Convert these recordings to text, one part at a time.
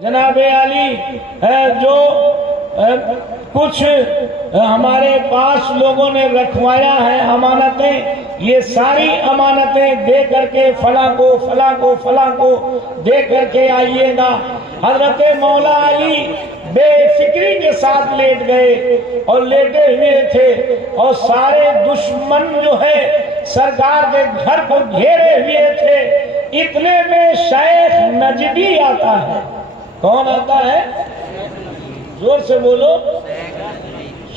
جناب علی جو کچھ ہمارے پاس لوگوں نے رکھوایا ہے امانتیں، یہ ساری امانتیں دے کر کے فلاں کو فلاں کو فلاں کو دے کر کے آئیے گا۔ حضرت مولا علی بے فکری کے ساتھ لیٹ گئے اور لیٹے ہوئے تھے، اور سارے دشمن جو ہے سرکار کے گھر کو گھیرے ہوئے تھے۔ اتنے میں شیخ نجدی آتا ہے۔ کون آتا ہے؟ زور سے بولو۔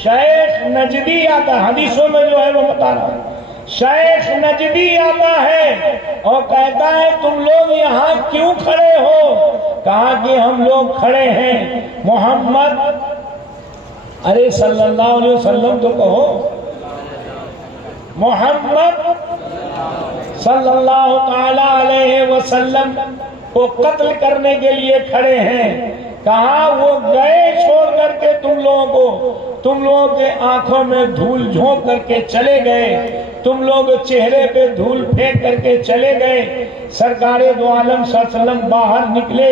شیخ نجدی آتا ہے، حدیثوں میں جو ہے وہ بتا رہا ہوں۔ شیخ نجدی آتا ہے اور کہتا ہے تم لوگ یہاں کیوں کھڑے ہو؟ کہا کہ ہم لوگ کھڑے ہیں محمد، ارے صلی اللہ علیہ وسلم تو کہو، محمد صلی اللہ تعالی علیہ وسلم کو قتل کرنے کے لیے کھڑے ہیں۔ کہاں وہ گئے چھوڑ کر کے تم لوگوں کے آنکھوں میں دھول جھونک کر کے چلے گئے، تم لوگ چہرے پہ دھول پھینک کر کے چلے گئے۔ سرکار دو عالم صلی اللہ علیہ وسلم باہر نکلے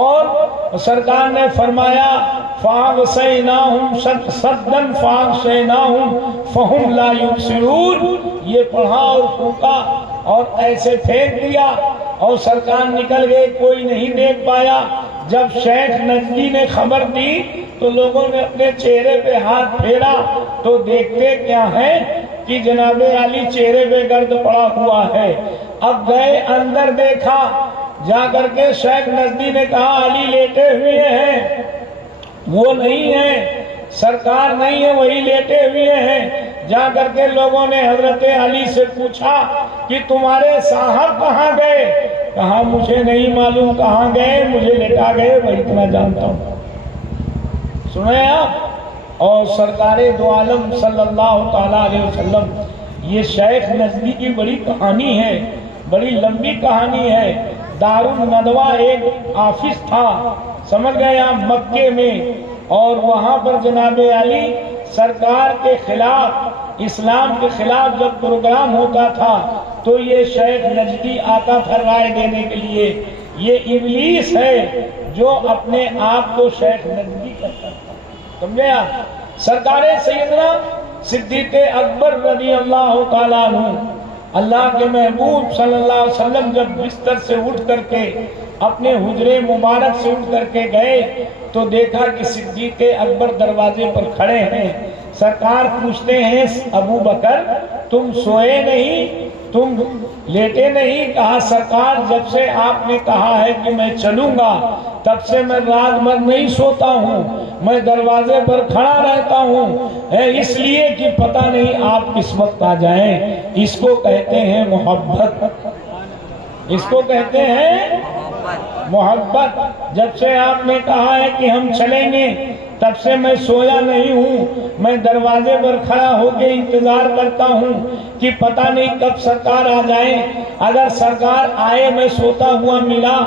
اور سرکار نے فرمایا فَأَغْشَيْنَاهُمْ صَدًّا فَأَغْشَيْنَاهُمْ فَهُمْ لَا يُبْصِرُونَ، یہ پڑھا اور پھونکا اور ایسے پھینک دیا اور سرکار نکل گئے، کوئی نہیں دیکھ پایا۔ جب شیخ نجدی نے خبر دی تو لوگوں نے اپنے چہرے پہ ہاتھ پھیرا تو دیکھتے کیا ہے کہ جناب علی چہرے پہ گرد پڑا ہوا ہے۔ اب گئے اندر، دیکھا، جا کر کے شیخ نجدی نے کہا علی لیٹے ہوئے ہیں۔ وہ نہیں ہے، سرکار نہیں ہے، وہی لیٹے ہوئے ہیں۔ جا کر کے لوگوں نے حضرت علی سے پوچھا کہ تمہارے صاحب کہاں گئے؟ کہا مجھے نہیں معلوم کہاں گئے، مجھے لٹا گئے، میں اتنا جانتا ہوں۔ سنیں آپ؟ اور سرکار دو عالم صلی اللہ تعالی علیہ وسلم، یہ شیخ نجدی کی بڑی کہانی ہے، بڑی لمبی کہانی ہے۔ دارالندوہ ایک آفس تھا، سمجھ گئے آپ، مکے میں، اور وہاں پر جناب علی سرکار کے خلاف، اسلام کے خلاف جب پروگرام ہوتا تھا تو یہ شیخ نجدی آتا تھا رائے دینے کے لیے۔ یہ ابلیس ہے جو اپنے آپ کو شیخ نجدی کرتا تھا، سمجھے آپ؟ سرکار سیدنا صدیق اکبر رضی اللہ تعالیٰ عنہ، اللہ کے محبوب صلی اللہ علیہ وسلم جب بستر سے اٹھ کر کے اپنے حجرے مبارک سے اٹھ کر کے گئے تو دیکھا کہ صدیق اکبر دروازے پر کھڑے ہیں۔ سرکار پوچھتے ہیں ابو بکر تم سوئے نہیں، تم لیٹے نہیں؟ کہا سرکار جب سے آپ نے کہا ہے کہ میں چلوں گا تب سے میں رات بھر نہیں سوتا ہوں، میں دروازے پر کھڑا رہتا ہوں، اس لیے کہ پتہ نہیں آپ کس وقت آ جائیں۔ اس کو کہتے ہیں محبت، اس کو کہتے ہیں محبت۔ جب سے آپ نے کہا ہے کہ ہم چلیں گے تب سے میں سویا نہیں ہوں، میں دروازے پر کھڑا ہو کے انتظار کرتا ہوں کہ پتہ نہیں کب سرکار آ جائیں۔ اگر سرکار آئے میں سوتا ہوا ملا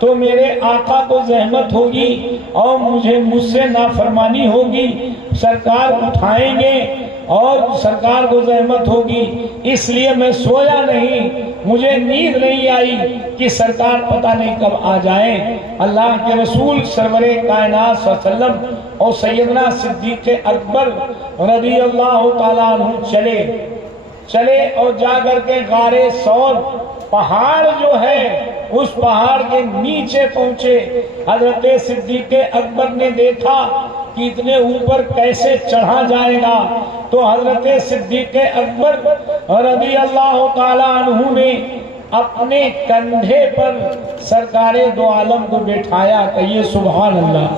تو میرے آقا کو زحمت ہوگی اور مجھ سے نافرمانی ہوگی، سرکار اٹھائیں گے اور سرکار کو زحمت ہوگی، اس لیے میں سویا نہیں، مجھے نیند نہیں آئی کہ سرکار پتہ نہیں کب آ جائیں۔ اللہ کے رسول سرور کائنات صلی اللہ علیہ وسلم اور سیدنا صدیق اکبر رضی اللہ تعالیٰ عنہ چلے اور جا کر کے غار ثور پہاڑ جو ہے اس پہاڑ کے نیچے پہنچے۔ حضرت صدیق اکبر نے دیکھا کہ اتنے اوپر کیسے چڑھا جائے گا، تو حضرت صدیق اکبر رضی اللہ تعالیٰ عنہ نے اپنے کندھے پر سرکار دو عالم کو بٹھایا، کہیے سبحان اللہ۔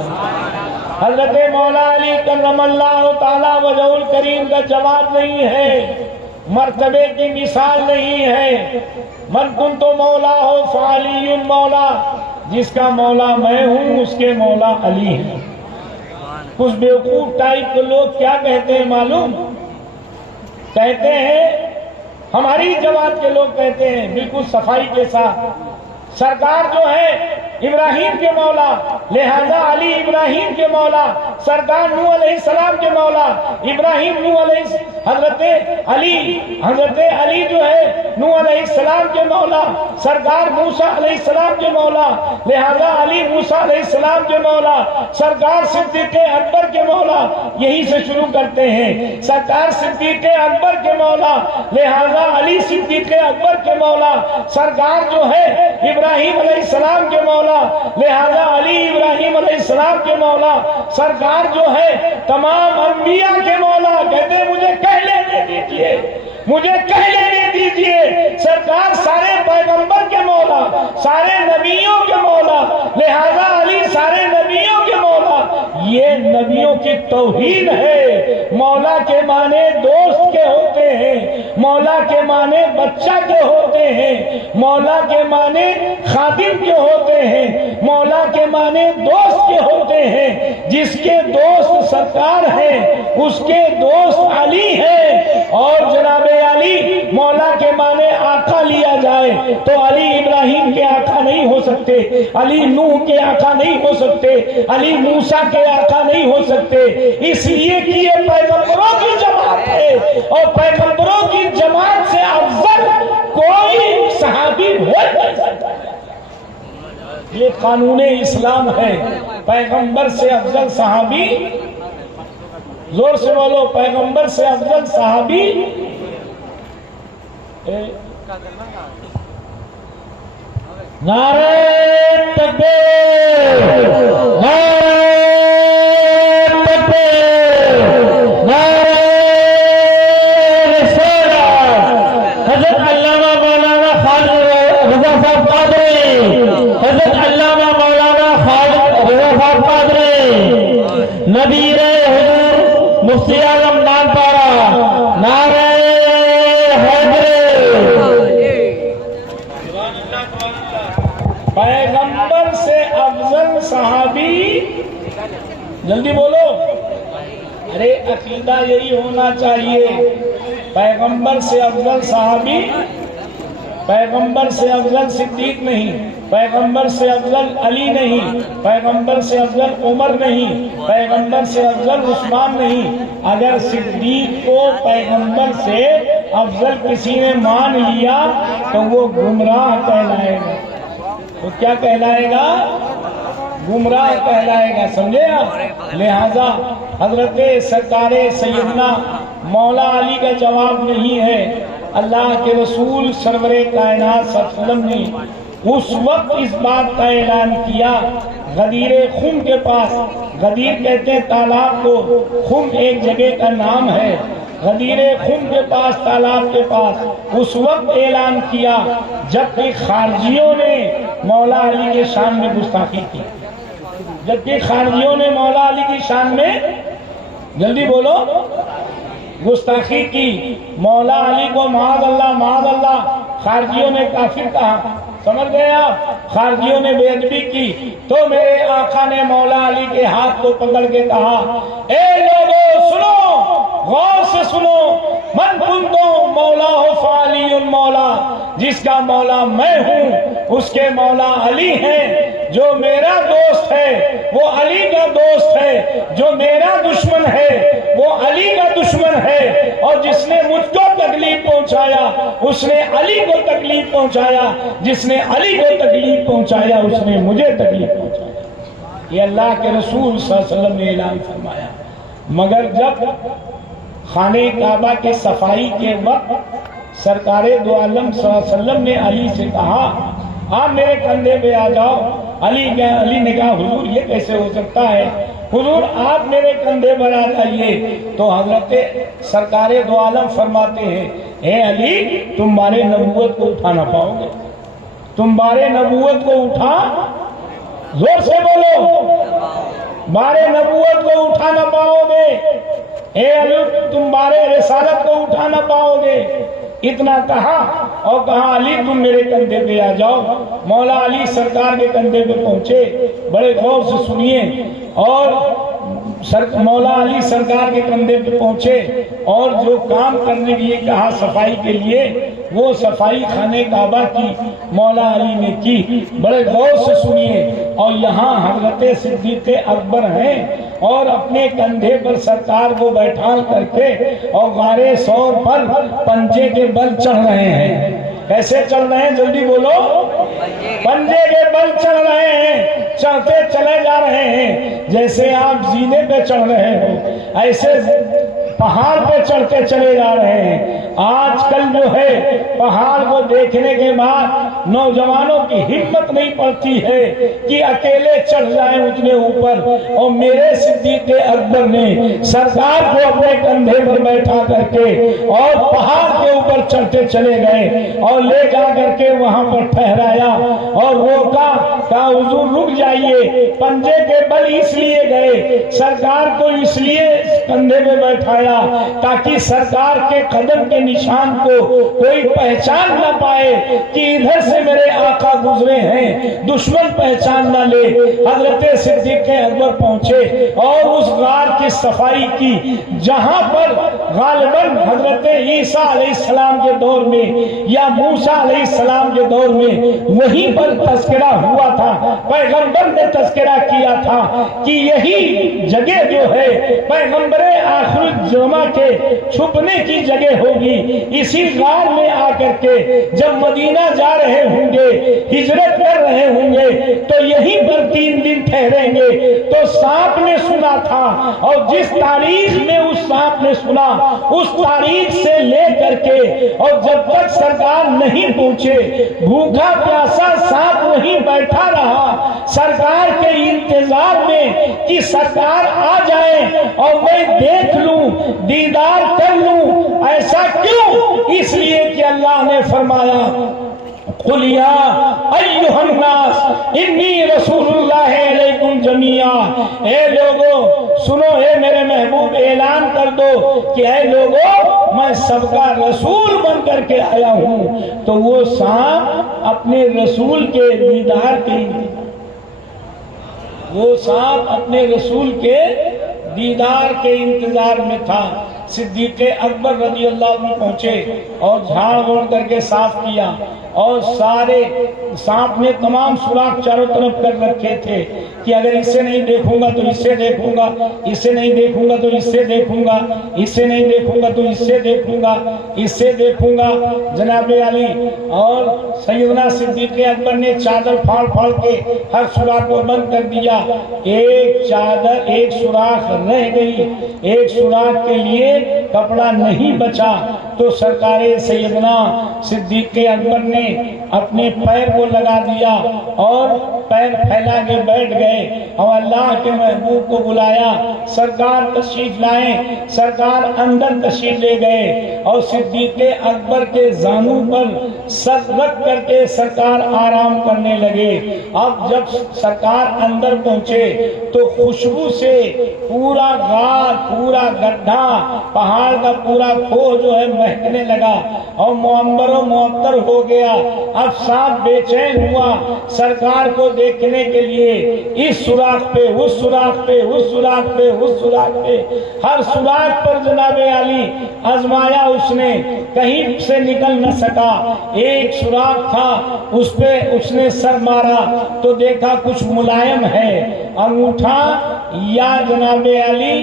حضرت مولا علی کرم اللہ تعالیٰ وجہ الکریم کا جواب نہیں ہے، مرتبے کی مثال نہیں ہے۔ من کنت مولا ہو فعلی مولا، جس کا مولا میں ہوں اس کے مولا علی ہیں۔ کچھ بیوقوف ٹائپ کے لوگ کیا کہتے ہیں معلوم؟ کہتے ہیں، ہماری جماعت کے لوگ کہتے ہیں بالکل صفائی کے ساتھ، سرکار جو ہے ابراہیم کے مولا، لہذا علی ابراہیم کے مولا، سرکار نوح علیہ السلام کے مولا، ابراہیم نوح علیہ حضرت علی جو ہے نوح علیہ السلام کے مولا، سرکار موسیٰ علیہ السلام کے مولا، لہذا علی موسیٰ علیہ السلام کے مولا، سرکار صدیق اکبر کے مولا۔ یہی سے شروع کرتے ہیں، سرکار صدیق اکبر کے مولا، لہذا علی صدیق اکبر کے مولا، سرکار جو ہے ابراہیم علیہ السلام کے مولا، لہذا علی ابراہیم علیہ السلام کے مولا، سرکار جو ہے تمام انبیاء کے مولا۔ کہتے ہیں مجھے کہہ لینے دیجئے، مجھے کہہ لینے دیجئے، سرکار سارے پیغمبر کے مولا، سارے نبیوں کے مولا، لہذا علی سارے نبیوں کے مولا۔ یہ نبیوں کی توہین ہے۔ مولا کے معنی دوست کے ہوتے ہیں، مولا کے معنی بچہ کے ہوتے ہیں، مولا کے معنی خادم کے ہوتے ہیں، مولا کے معنی دوست کے ہوتے ہیں۔ جس کے دوست سرکار ہیں اس کے دوست علی ہیں، اور جناب علی مولا کے معنی آقا لیا جائے تو علی ابراہیم کے آقا نہیں ہو سکتے، علی نوح کے آقا نہیں ہو سکتے، علی موسیٰ کے آقا نہیں ہو سکتے، اس لیے کہ یہ پیغمبروں کی جماعت ہے، اور پیغمبروں کی جماعت سے افضل کوئی صحابی ہو نہیں سکتا۔ یہ قانون اسلام ہے، پیغمبر سے افضل صحابی، زور سے بولو، پیغمبر سے افضل صحابی نعرہ تکبیر، نعرہ تکبیر، نعرہ رسالت۔ حضرت علامہ مولانا خالد رضا صاحب قادری، حضرت علامہ مولانا خالد رضا صاحب قادری، نبیر حضور مفتی اعظم نانپارہ، نعرہ حیدر۔ پیغمبر سے افضل صحابی، جلدی بولو، ارے عقیدہ یہی ہونا چاہیے، پیغمبر سے افضل صحابی، پیغمبر سے افضل صدیق نہیں، پیغمبر سے افضل علی نہیں، پیغمبر سے افضل عمر نہیں، پیغمبر سے افضل عثمان نہیں۔ اگر صدیق کو پیغمبر سے افضل کسی نے مان لیا تو وہ گمراہ کہلائے گا۔ وہ کیا کہلائے گا؟ گمراہ کہلائے گا، سمجھے آپ؟ لہذا حضرت سرکار سیدنا مولا علی کا جواب نہیں ہے۔ اللہ کے رسول سرور کائنات صلی اللہ علیہ وسلم نے اس وقت اس بات کا اعلان کیا، غدیر خم کے پاس، غدیر کہتے ہیں تالاب کو، خم ایک جگہ کا نام ہے، غدیر خم کے پاس، تالاب کے پاس اس وقت اعلان کیا جبکہ خارجیوں نے مولا علی کے شان میں گستاخی کی، جبکہ خارجیوں نے مولا علی کی شان میں، جلدی بولو، گستاخی کی۔ مولا علی کو معاذ اللہ خارجیوں نے کافر کہا، سمجھ گئے آپ؟ خارجیوں نے بے ادبی کی تو میرے آقا نے مولا علی کے ہاتھ کو پکڑ کے کہا، اے لوگوں سنو، غور سے سنو، من کنتو مولا ہو فعلی مولا، جس کا مولا میں ہوں اس کے مولا علی ہیں، جو میرا دوست ہے وہ علی کا دوست ہے، جو میرا دشمن ہے وہ علی کا دشمن ہے، اور جس نے مجھ کو تکلیف پہنچایا اس نے علی کو تکلیف پہنچایا، جس نے علی کو تکلیف پہنچایا اس نے مجھے تکلیف پہنچایا۔ یہ اللہ کے رسول صلی اللہ علیہ وسلم نے اعلان فرمایا۔ مگر جب خانہ کعبہ کے صفائی کے وقت سرکار دو عالم صلی اللہ علیہ وسلم نے علی سے کہا، آپ میرے کندھے پہ آ جاؤ، علی نے کہا حضور یہ کیسے ہو سکتا ہے، حضور آپ میرے کندھے پر آ جائیے۔ تو حضرت سرکار دو عالم فرماتے ہیں، اے علی تم بارے نبوت کو اٹھا نہ پاؤ گے، تم بارے نبوت کو اٹھا، زور سے بولو، بارے نبوت کو اٹھا نہ پاؤ گے، اے علی تم بارے رسالت کو اٹھا نہ پاؤ گے۔ اتنا کہا اور کہا علی تم میرے کندھے پہ آ جاؤ۔ مولا علی سرکار کے کندھے پہ پہنچے، بڑے غور سے سنیے، اور مولا علی سرکار کے کندھے پہ پہنچے اور جو کام کرنے کے لیے کہا صفائی کے لیے، وہ صفائی خانے کعبہ کی مولا علی نے کی. بڑے غور سے سنیے. اور یہاں حضرت صدیق اکبر ہیں اور اپنے کندھے پر سرکار کو بیٹھا کر کے اور غار ثور پر پنجے کے بل چڑھ رہے ہیں. کیسے چل رہے ہیں؟ جلدی بولو. پنجے کے بل چڑھ رہے ہیں، چڑھتے چلے جا رہے ہیں. جیسے آپ زینے پہ چڑھ رہے ہو ایسے پہاڑ پہ چڑھتے چلے جا رہے ہیں. آج کل جو ہے پہاڑ کو دیکھنے کے بعد نوجوانوں کی ہمت نہیں پڑتی ہے کہ اکیلے چڑھ جائیں اتنے اوپر. اور میرے صدیق اکبر نے سرکار کو اپنے کندھے پر بیٹھا کر کے اور پہاڑ کے اوپر چڑھتے چلے گئے اور لے جا کر کے وہاں پر ٹھہرایا اور روکا. کہا حضور رک جائیے. پنجے کے بل اس لیے گئے، سرکار کو اس لیے کندھے پہ بیٹھایا تاکہ سرکار کے قدم کے نشان کو کوئی پہچان نہ پائے کہ ادھر سے میرے آقا گزرے ہیں، دشمن پہچان نہ لے. حضرت صدیق اکبر پہنچے اور اس غار کی صفائی کی جہاں پر غالباً حضرت عیسیٰ علیہ السلام کے دور میں یا موسیٰ علیہ السلام کے دور میں وہیں پر تذکرہ ہوا تھا. پیغمبر نے تذکرہ کیا تھا کہ یہی جگہ جو ہے پیغمبر آخر الزماں کے چھپنے کی جگہ ہوگی. اسی غار میں آ کر کے جب مدینہ جا رہے ہوں گے، ہجرت کر رہے ہوں گے تو یہیں پر 3 دن ٹھہریں گے. تو سانپ نے سنا تھا اور جس تاریخ میں اس سانپ نے سنا اس تاریخ سے لے کر کے اور جب تک سرکار نہیں پہنچے بھوکا پیاسا سانپ وہیں بیٹھا رہا سرکار کے انتظار میں کہ سرکار آ جائیں اور میں دیکھ لوں، دیدار کر لوں. ایسا کیوں؟ اس لیے کہ اللہ نے فرمایا قُلْ يَا أَيُّهَا النَّاسُ إِنِّي رَسُولُ اللَّهِ عَلَيْكُمْ جَمِيعًا. اے لوگو سنو، اے میرے محبوب اعلان کر دو کہ اے لوگو میں سب کا رسول بن کر کے آیا ہوں. تو وہ سانپ اپنے رسول کے دیدار کے دیدار کے انتظار میں تھا. صدیق اکبر رضی اللہ عنہ پہنچے اور جھاڑ اوڑ کر کے صاف کیا اور سارے سانپ نے تمام سوراخ چاروں طرف کر رکھے تھے کہ اگر اسے نہیں دیکھوں گا تو اس سے دیکھوں گا، اسے نہیں دیکھوں گا تو اس سے دیکھوں گا، اسے نہیں دیکھوں گا تو اس سے دیکھوں گا، اس سے دیکھوں گا. جناب علی اور سیدنا صدیق اکبر نے چادر پھاڑ پھاڑ کے ہر سوراخ کو بند کر دیا. ایک سوراخ رہ گئی، ایک سوراخ کے لیے کپڑا نہیں بچا. تو سرکار سیدنا صدیق اکبر نے اپنے پیر کو لگا دیا اور پیر پھیلا کے بیٹھ گئے اور اللہ کے محبوب کو بلایا. سرکار تشریف لائیں. سرکار اندر تشریف لے گئے اور صدیق اکبر کے زانو پر سر رکھ کر کے سرکار آرام کرنے لگے. اب جب سرکار اندر پہنچے تو خوشبو سے پورا غار، پورا گڈھا، پہاڑ کا پورا کھو جو ہے مہکنے لگا اور معمر و معطر ہو گیا. اب سانپ بے چین ہوا سرکار کو دیکھنے کے لیے. اس سوراخ پہ، اس سوراخ پہ، اس سوراخ پہ، اس سوراخ پہ، ہر سوراخ پر جناب علی آزمایا اس نے، کہیں سے نکل نہ سکا. ایک سوراخ تھا اس پہ اس نے سر مارا تو دیکھا کچھ ملائم ہے. انگوٹھا یا جناب علی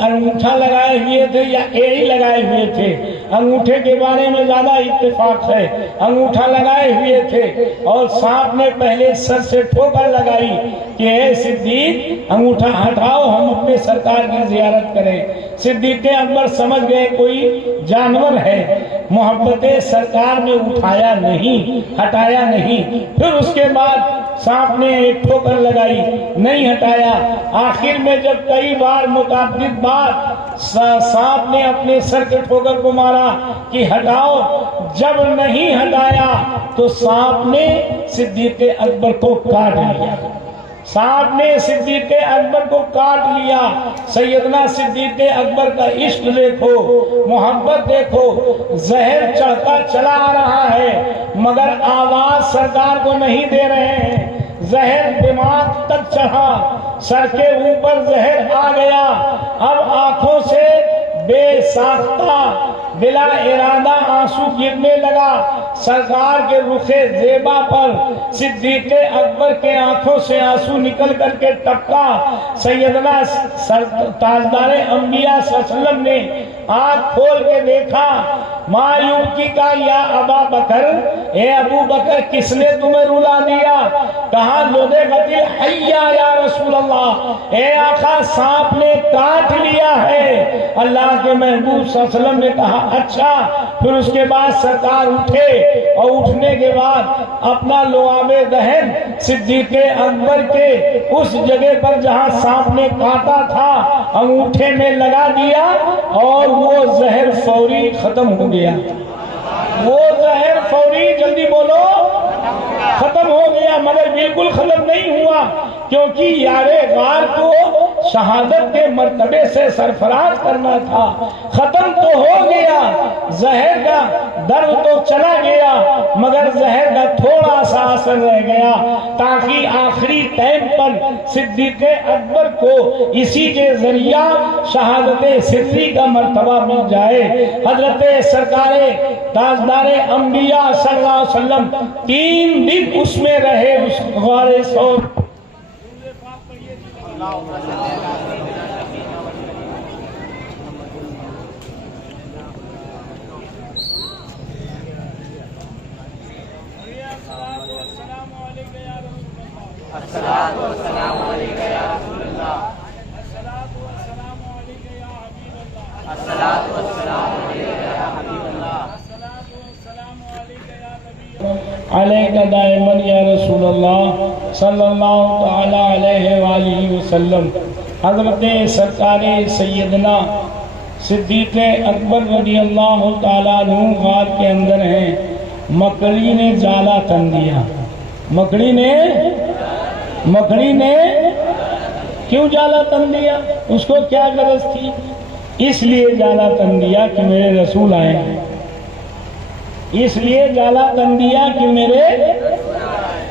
انگوٹھا لگائے ہوئے تھے یا ایڑی لگائے ہوئے تھے. انگوٹھے کے بارے میں زیادہ اتفاق ہے. انگوٹھا لگائے ہوئے تھے اور سانپ نے پہلے سر سے ٹھوکر لگائی کہ اے صدیق انگوٹھا ہٹاؤ، ہم اپنے سرکار کی زیارت کریں. صدیق اکبر سمجھ گئے کوئی جانور ہے. محبت سرکار نے اٹھایا نہیں، ہٹایا نہیں. پھر اس کے بعد سانپ نے ایک ٹھوکر لگائی، نہیں ہٹایا. آخر میں جب کئی بار متعدد بار سانپ نے اپنے سر کے ٹھوکر کو مارا کہ ہٹاؤ، جب نہیں ہٹایا تو سانپ نے صدیق اکبر کو کاٹ لیا. سانپ نے صدیق اکبر کو کاٹ لیا. سیدنا صدیق اکبر کا عشق دیکھو، محبت دیکھو. زہر چڑھتا چلا آ رہا ہے مگر آواز سرکار کو نہیں دے رہے ہیں. زہر دماغ تک چڑھا، سر کے اوپر زہر آ گیا. اب آنکھوں سے بے ساختہ بلا ارادہ آنسو گرنے لگا سرکار کے رخ زیبا پر۔ صدیق اکبر کے آنکھوں سے آنسو نکل کر کے ٹپکا۔ سیدنا تاجدار انبیاء صلی اللہ علیہ وسلم نے آنکھ کھول کے دیکھا، ما یبکی کا یا ابا بکر، اے ابو بکر کس نے تمہیں رلا دیا؟ کہا لدغت الحیہ یا رسول اللہ، اے آقا سانپ نے کاٹ لیا ہے۔ اللہ کے محبوب صلی اللہ علیہ وسلم نے کہا اچھا۔ پھر اس کے بعد سرکار اٹھے اور اٹھنے کے بعد اپنا لعاب دہن صدیق اکبر کے اس جگہ پر جہاں سانپ نے کاٹا تھا انگوٹھے میں لگا دیا اور وہ زہر فوری ختم ہو گیا۔ وہ زہر فوری، جلدی بولو، ختم ہو گیا، مگر بالکل ختم نہیں ہوا، کیونکہ یار غار کو شہادت کے مرتبے سے سرفراز کرنا تھا۔ ختم تو ہو گیا، زہر کا درد تو چلا گیا، مگر زہر کا تھوڑا سا اثر رہ گیا، تاکہ آخری ٹائم پر صدیق اکبر کو اسی کے ذریعہ شہادت صدیقی کا مرتبہ مل جائے۔ حضرت سرکار تاجدار انبیاء صلی اللہ علیہ وسلم 3 دن اس میں رہے، اس غار ثور۔ علیک دائماً یا رسول اللہ صلی اللہ تعالی علیہ وآلہ وسلم۔ حضرت سرکار سیدنا صدیق اکبر رضی اللہ تعالیٰ عنہ غار کے اندر ہیں۔ مکڑی نے جالا تن دیا۔ مکڑی نے کیوں جالا تن دیا؟ اس کو کیا غرض تھی؟ اس لیے جالا تن دیا کہ میرے رسول آئے ہیں۔ اس لیے جالا تن دیا کہ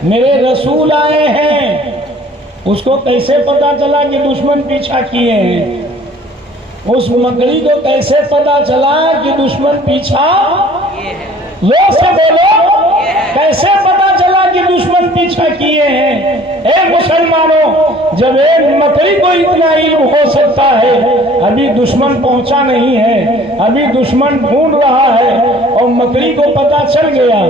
میرے رسول آئے ہیں۔ اس کو کیسے پتا چلا کہ دشمن پیچھا کیے ہیں؟ اس مکڑی کو کیسے پتا چلا کہ دشمن پیچھا لوگ سے بولو، کیسے پتا چلا کہ دشمن پیچھا کیے ہیں؟ اے مسلمانوں، جب ایک مکڑی کو اتنا علم ہو سکتا ہے، ابھی دشمن پہنچا نہیں ہے، ابھی دشمن ڈھونڈ رہا ہے، اور مکڑی کو پتا چل گیا،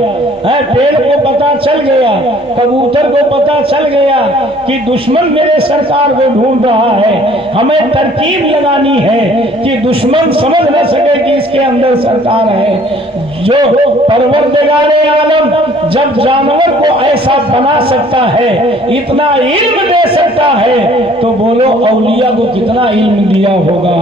پیڑ کو پتا چل گیا، کبوتر کو پتا چل گیا کہ دشمن میرے سرکار کو ڈھونڈ رہا ہے، ہمیں ترکیب لگانی ہے کہ دشمن سمجھ نہ سکے کہ اس کے اندر سرکار ہے۔ جو پروردگار عالم جب جانور کو ایسا بنا سکتا ہے، اتنا علم دے سکتا ہے، تو بولو اولیاء کو کتنا علم دیا ہوگا،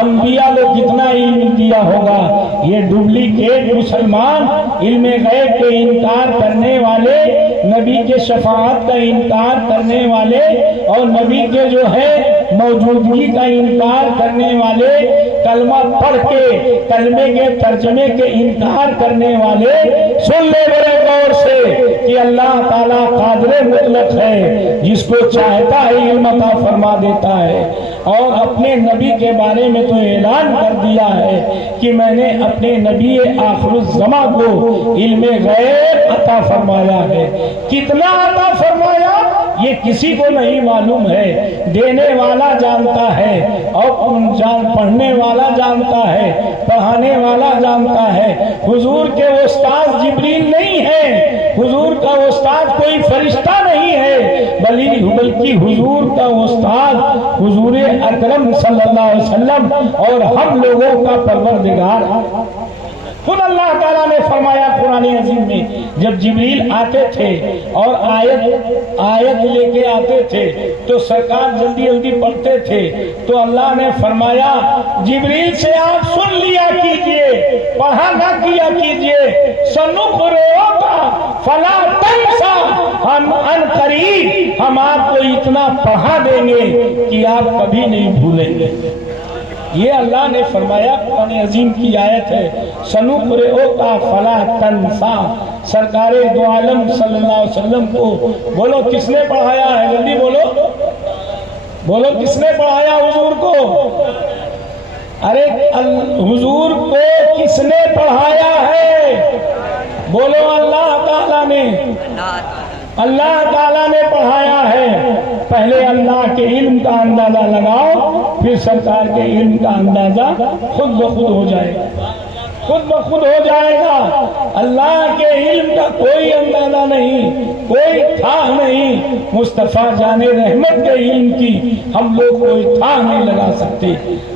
انبیاء کو کتنا علم دیا ہوگا۔ یہ ڈپلیکیٹ مسلمان علم غیب کے انکار کرنے والے، نبی کے شفاعت کا انکار کرنے والے، اور نبی کے جو ہے موجودگی کا انکار کرنے والے، کلمہ پڑھ کے کلمے کے ترجمے کے انکار کرنے والے، سن لے بڑے غور سے کہ اللہ تعالیٰ قادر مطلق ہے، جس کو چاہتا ہے علم عطا فرما دیتا ہے، اور اپنے نبی کے بارے میں تو اعلان کر دیا ہے کہ میں نے اپنے نبی آخر الزماں کو علم غیب عطا فرمایا ہے۔ کتنا عطا فرمایا یہ کسی کو نہیں معلوم ہے، دینے والا جانتا ہے، اور پڑھنے والا جانتا ہے، پڑھانے والا جانتا ہے۔ حضور کے استاد جبریل نہیں ہے، حضور کا استاد کوئی فرشتہ نہیں ہے، بلکہ حضور کا استاد حضور اکرم صلی اللہ علیہ وسلم اور ہم لوگوں کا پروردگار۔ خود اللہ تعالیٰ نے فرمایا قرآن عظیم میں، جب جبریل آتے تھے اور آیت لے کے آتے تھے تو سرکار جلدی جلدی پڑھتے تھے، تو اللہ نے فرمایا جبریل سے آپ سن لیا کیجئے، پڑھا نہ کیا کیجئے، سنقرئک فلا تنسیٰ، ہم ان قریب ہم آپ کو اتنا پڑھا دیں گے کہ آپ کبھی نہیں بھولیں گے۔ یہ اللہ نے فرمایا، قرآن عظیم کی آیت ہے، سنقرئک فلا تنسیٰ۔ سرکار دو عالم صلی اللہ علیہ وسلم کو بولو کس نے پڑھایا ہے؟ جلدی بولو، بولو کس نے پڑھایا حضور کو؟ ارے حضور کو کس نے پڑھایا ہے؟ بولو اللہ تعالیٰ نے، اللہ تعالیٰ نے پڑھایا ہے۔ پہلے اللہ کے علم کا اندازہ لگاؤ، پھر سرکار کے علم کا اندازہ خود بخود ہو جائے گا، خود بخود ہو جائے گا۔ اللہ کے علم کا کوئی اندازہ نہیں، کوئی تھا نہیں، مصطفیٰ جان رحمت کے علم کی ہم لوگ کوئی تھا نہیں لگا سکتے۔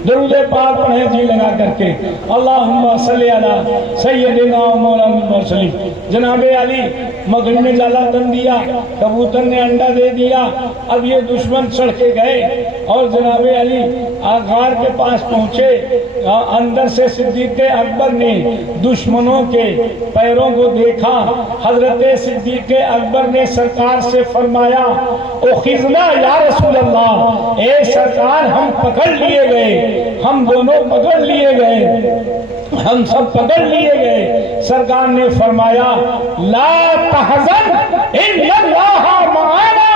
درود پاک پڑھیں جی لگا کر کے، اللہم صلی علی سیدنا و مولانا المرسلین۔ جناب علی مغرب نے جالا تن دیا، کبوتر نے انڈا دے دیا، اب یہ دشمن چڑھ کے گئے اور جناب علی غار کے پاس پہنچے۔ اندر سے صدیق اکبر نے دشمنوں کے پیروں کو دیکھا۔ حضرت صدیق اکبر نے سرکار سے فرمایا اخذنا یا رسول اللہ، اے سرکار ہم پکڑ لیے گئے، ہم دونوں پکڑ لیے گئے، ہم سب پکڑ لیے گئے۔ سرکار نے فرمایا لا تحزن ان اللہ معنا،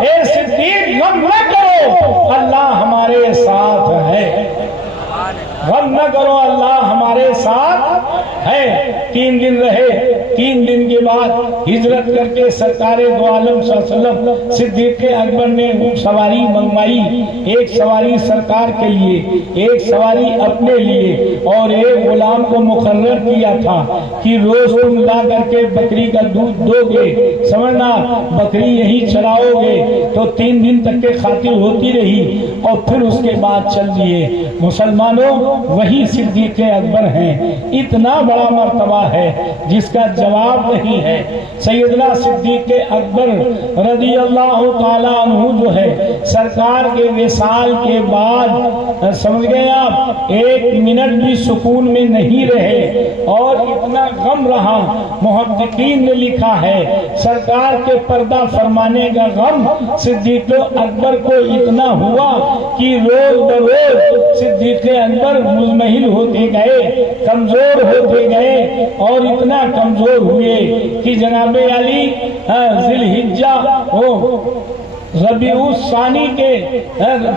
اے صدیق غم نہ کرو، اللہ ہمارے ساتھ ہے، غم نہ کرو، اللہ ہمارے ساتھ ہے۔ 3 دن رہے، 3 دن کے بعد ہجرت کر کے سرکار دو عالم صلی اللہ علیہ وسلم صدیق اکبر نے سواری منگوائی، ایک سواری سرکار کے لیے، ایک سواری اپنے لیے، اور ایک غلام کو مقرر کیا تھا کہ روز تم لا کر کے بکری کا دودھ دو گے، سمجھنا بکری یہی چلاؤ گے۔ تو 3 دن تک کے خاطر ہوتی رہی اور پھر اس کے بعد چل دیے۔ مسلمانوں وہی صدیق اکبر ہیں، اتنا بڑا مرتبہ ہے جس کا جواب نہیں ہے۔ سیدنا صدیق اکبر رضی اللہ تعالیٰ عنہ جو ہے سرکار کے وصال کے بعد سمجھ گئے آپ 1 منٹ بھی سکون میں نہیں رہے اور اتنا غم رہا۔ محققین نے لکھا ہے سرکار کے پردہ فرمانے کا غم صدیق اکبر کو اتنا ہوا کہ روز بروز صدیق اکبر مزمحل ہوتے گئے، کمزور ہوتے گئے، اور اتنا کمزور ہوئے کہ جناب علی ذی الحجہ ربیع الثانی کے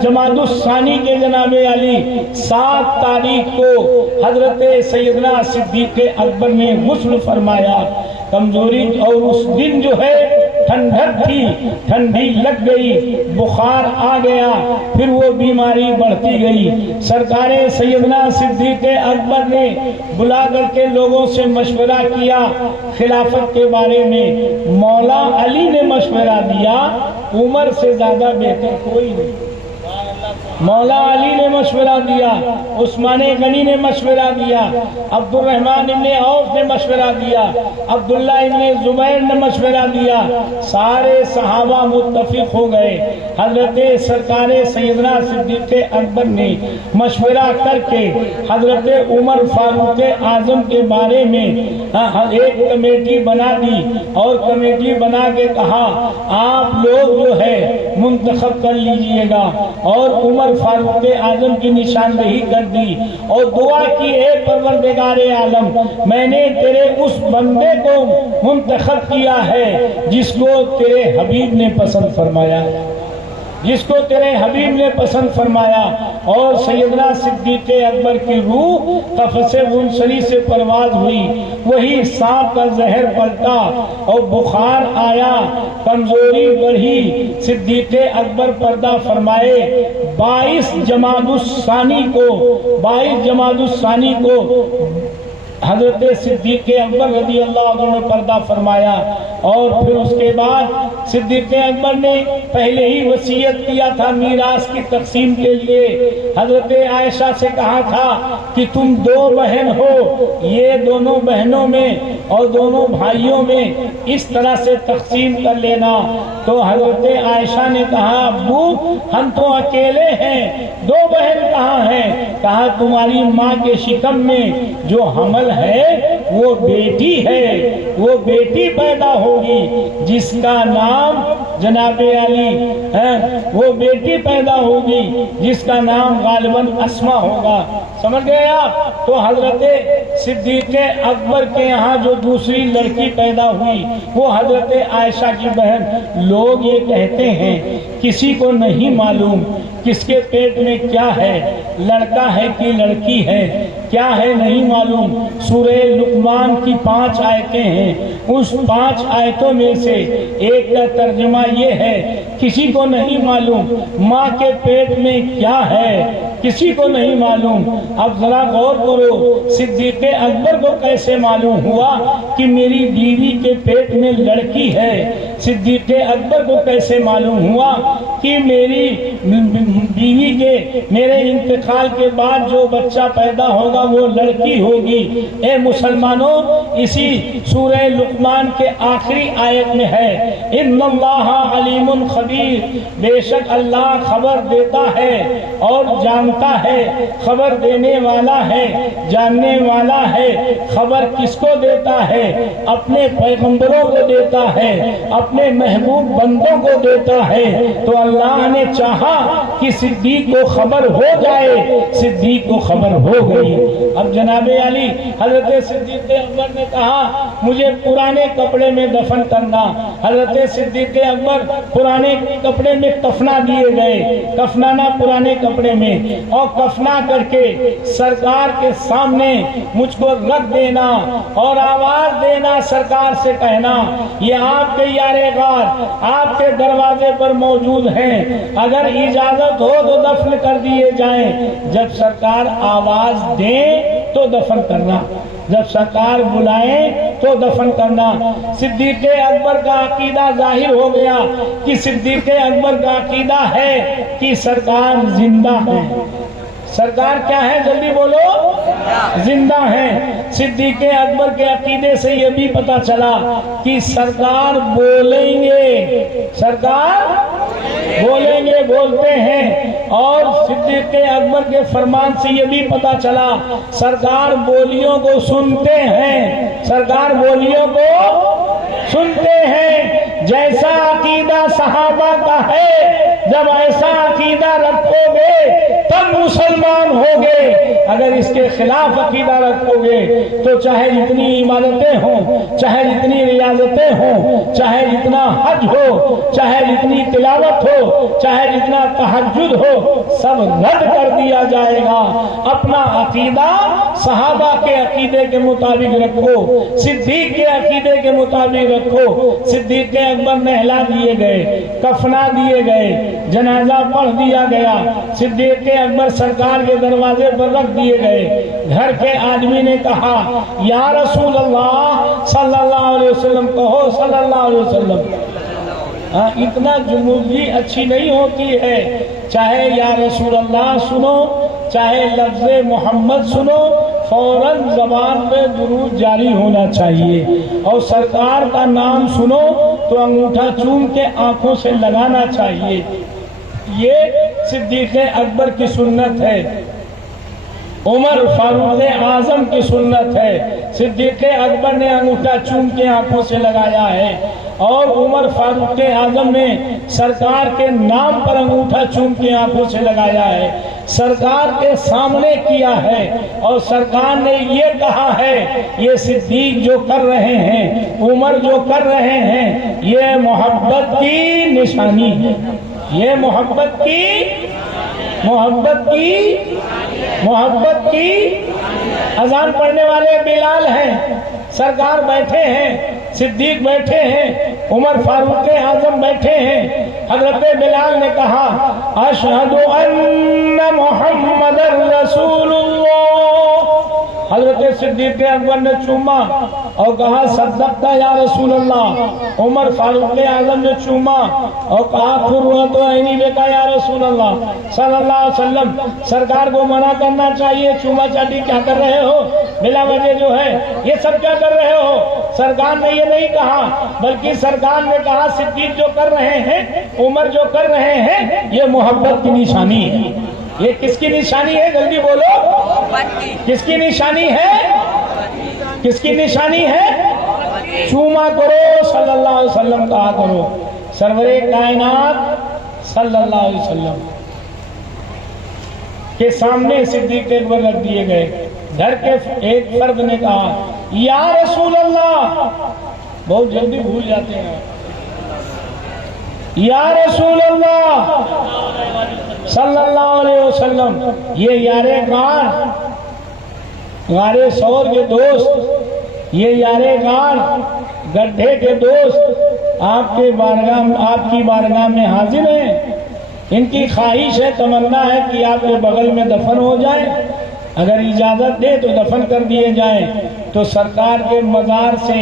جمادی الثانی کے جناب علی 7 تاریخ کو حضرت سیدنا صدیق اکبر نے غسل فرمایا۔ کمزوری اور اس دن جو ہے ٹھنڈک تھی، ٹھنڈی لگ گئی، بخار آ گیا، پھر وہ بیماری بڑھتی گئی۔ سرکار سیدنا صدیق اکبر نے بلا کر کے لوگوں سے مشورہ کیا خلافت کے بارے میں۔ مولا علی نے مشورہ دیا عمر سے زیادہ بہتر کوئی نہیں۔ مولا علی نے مشورہ دیا، عثمان غنی نے مشورہ دیا، عبد الرحمن ابن عوف نے مشورہ دیا، عبداللہ ابن زبیر نے مشورہ دیا، سارے صحابہ متفق ہو گئے۔ حضرت سرکار سیدنا صدیق اکبر نے مشورہ کر کے حضرت عمر فاروق اعظم کے بارے میں ایک کمیٹی بنا دی، اور کمیٹی بنا کے کہا آپ لوگ جو ہے منتخب کر لیجئے گا، اور عمر فاروق اعظم کی نشاندہی کر دی اور دعا کی اے پروردگار عالم میں نے تیرے اس بندے کو منتخب کیا ہے جس کو تیرے حبیب نے پسند فرمایا، جس کو تیرے حبیب نے پسند فرمایا۔ اور سیدنا صدیق اکبر کی روح قفس منصری سے پرواز ہوئی، وہی سانپ کا زہر پلٹا اور بخار آیا، کمزوری بڑھی۔ صدیق اکبر پردہ فرمائے 22 جمادی الثانی کو حضرت صدیق اکبر رضی اللہ عنہ نے پردہ فرمایا۔ اور پھر اس کے بعد صدیق اکبر نے پہلے ہی وصیت کیا تھا میراث کی تقسیم کے لیے۔ حضرت عائشہ سے کہا تھا کہ تم 2 بہن ہو، یہ دونوں بہنوں میں اور دونوں بھائیوں میں اس طرح سے تقسیم کر لینا۔ تو حضرت عائشہ نے کہا ابو ہم تو اکیلے ہیں، 2 بہن کہاں ہیں؟ کہا تمہاری ماں کے شکم میں جو حمل ہے وہ بیٹی ہے، وہ بیٹی پیدا ہوگی جس کا نام جناب علی ہے، وہ بیٹی پیدا ہوگی جس کا نام غالباً اسما ہوگا۔ سمجھ گئے آپ؟ تو حضرت صدیق اکبر کے یہاں جو دوسری لڑکی پیدا ہوئی وہ حضرت عائشہ کی بہن. لوگ یہ کہتے ہیں کسی کو نہیں معلوم کس کے پیٹ میں کیا ہے, لڑکا ہے کہ لڑکی ہے, کیا ہے نہیں معلوم. سورہ لقمان کی 5 آیتیں ہیں, اس 5 آیتوں میں سے ایک کا ترجمہ یہ ہے کسی کو نہیں معلوم ماں کے پیٹ میں کیا ہے, کسی کو نہیں معلوم. اب ذرا غور کرو, صدیق اکبر کو کیسے معلوم ہوا کہ میری بیوی کے پیٹ میں لڑکی ہے؟ صدیق اکبر کو کیسے معلوم ہوا کہ میری بیوی کے میرے انتقال کے بعد جو بچہ پیدا ہوگا وہ لڑکی ہوگی؟ اے مسلمانوں, اسی سورہ لقمان کے آخری آیت میں ہے ان اللہ علیم خبیر, بے شک اللہ خبر دیتا ہے اور جانتا ہے. خبر دینے والا ہے, جاننے والا ہے. خبر کس کو دیتا ہے؟ اپنے پیغمبروں کو دیتا ہے, اپنے محبوب بندوں کو دیتا ہے. تو اللہ نے چاہا کہ صدیق کو خبر ہو جائے, صدیق کو خبر ہو گئی. اب جناب علی حضرت صدیق اکبر نے کہا مجھے پرانے کپڑے میں دفن کرنا. حضرت صدیق اکبر پرانے کپڑے میں کفنا دیے گئے, کفنانا پرانے کپڑے میں, اور کفنا کر کے سرکار کے سامنے مجھ کو رکھ دینا اور آواز دینا, سرکار سے کہنا یہ آپ کے یار غار آپ کے دروازے پر موجود ہیں, اگر اجازت ہو تو دفن کر دیے جائیں. جب سرکار آواز دیں تو دفن کرنا, جب سرکار بلائیں تو دفن کرنا. صدیق اکبر کا عقیدہ ظاہر ہو گیا کہ صدیق اکبر کا عقیدہ ہے کہ سرکار زندہ ہے. سرکار کیا ہے جلدی بولو؟ زندہ ہیں. صدیق اکبر کے عقیدے سے یہ بھی پتا چلا کہ سرکار بولیں گے, سرکار بولیں گے, بولتے ہیں. اور صدیق اکبر کے فرمان سے یہ بھی پتا چلا سرکار بولیوں کو سنتے ہیں, سرکار بولیوں کو سنتے ہیں. جیسا عقیدہ صحابہ کا ہے, جب ایسا عقیدہ رکھو گے تب مسلمان ہوگے. اگر اس کے خلاف عقیدہ رکھو گے تو چاہے جتنی عبادتیں ہوں, چاہے جتنی ریاضتیں ہوں, چاہے جتنا حج ہو, چاہے جتنی تلاوت ہو, چاہے جتنا تہجد ہو, سب رد کر دیا جائے گا. اپنا عقیدہ صحابہ کے عقیدے کے مطابق رکھو, صدیق کے عقیدے کے مطابق رکھو. صدیق اکبر نہلا دیے گئے, کفنا دیے گئے, جنازہ پڑھ دیا گیا. صدیق اکبر سرکار کے دروازے پر رکھ دیے گئے. گھر کے آدمی نے کہا یا رسول اللہ صلی اللہ علیہ وسلم, کہو صلی اللہ علیہ وسلم. اتنا جمودگی اچھی نہیں ہوتی ہے. چاہے یا رسول اللہ سنو, چاہے لفظ محمد سنو, فوراً زبان پہ درود جاری ہونا چاہیے. اور سرکار کا نام سنو تو انگوٹھا چوم کے آنکھوں سے لگانا چاہیے. یہ صدیق اکبر کی سنت ہے, عمر فاروق اعظم کی سنت ہے. صدیق اکبر نے انگوٹھا چوم کے آنکھوں سے لگایا ہے, اور عمر فاروق اعظم نے سرکار کے نام پر انگوٹھا چوم کے آنکھوں سے لگایا ہے. سرکار کے سامنے کیا ہے, اور سرکار نے یہ کہا ہے یہ صدیق جو کر رہے ہیں, عمر جو کر رہے ہیں, یہ محبت کی نشانی ہے, یہ محبت کی اذان پڑھنے والے بلال ہیں. سرکار بیٹھے ہیں, صدیق بیٹھے ہیں, عمر فاروق اعظم بیٹھے ہیں. حضرت بلال نے کہا اشہد ان محمد رسول اللہ. حضرت صدیق اکبر نے چوما اور کہا صدقتا یا رسول اللہ. عمر فاروق اعظم نے چوما اور کہا قرۃ عینی بکا یا رسول اللہ صلی اللہ علیہ وسلم. سرکار کو منع کرنا چاہیے, چوما چاٹی کیا کر رہے ہو, بلا وجہ جو ہے یہ سب کیا کر رہے ہو. سرکار نے یہ نہیں کہا, بلکہ سرکار نے کہا صدیق جو کر رہے ہیں, عمر جو کر رہے ہیں, یہ محبت کی نشانی ہے. یہ کس کی نشانی ہے جلدی بولو؟ کس کی نشانی ہے؟ کس کی نشانی ہے؟ چوما کرو صلی اللہ علیہ وسلم کہا کرو. سرور کائنات صلی اللہ علیہ وسلم کے سامنے صدیق اکبر رکھ دیے گئے. گھر کے ایک فرد نے کہا یا رسول اللہ، بہت جلدی بھول جاتے ہیں، یا رسول اللہ صلی اللہ علیہ وسلم، یہ یارے غار، غارے سور کے دوست، یہ یارے غار گڈھے کے دوست آپ کی بارگاہ میں حاضر ہیں، ان کی خواہش ہے، تمنا ہے کہ آپ کے بغل میں دفن ہو جائیں، اگر اجازت دے تو دفن کر دیے جائیں۔ تو سرکار کے مزار سے،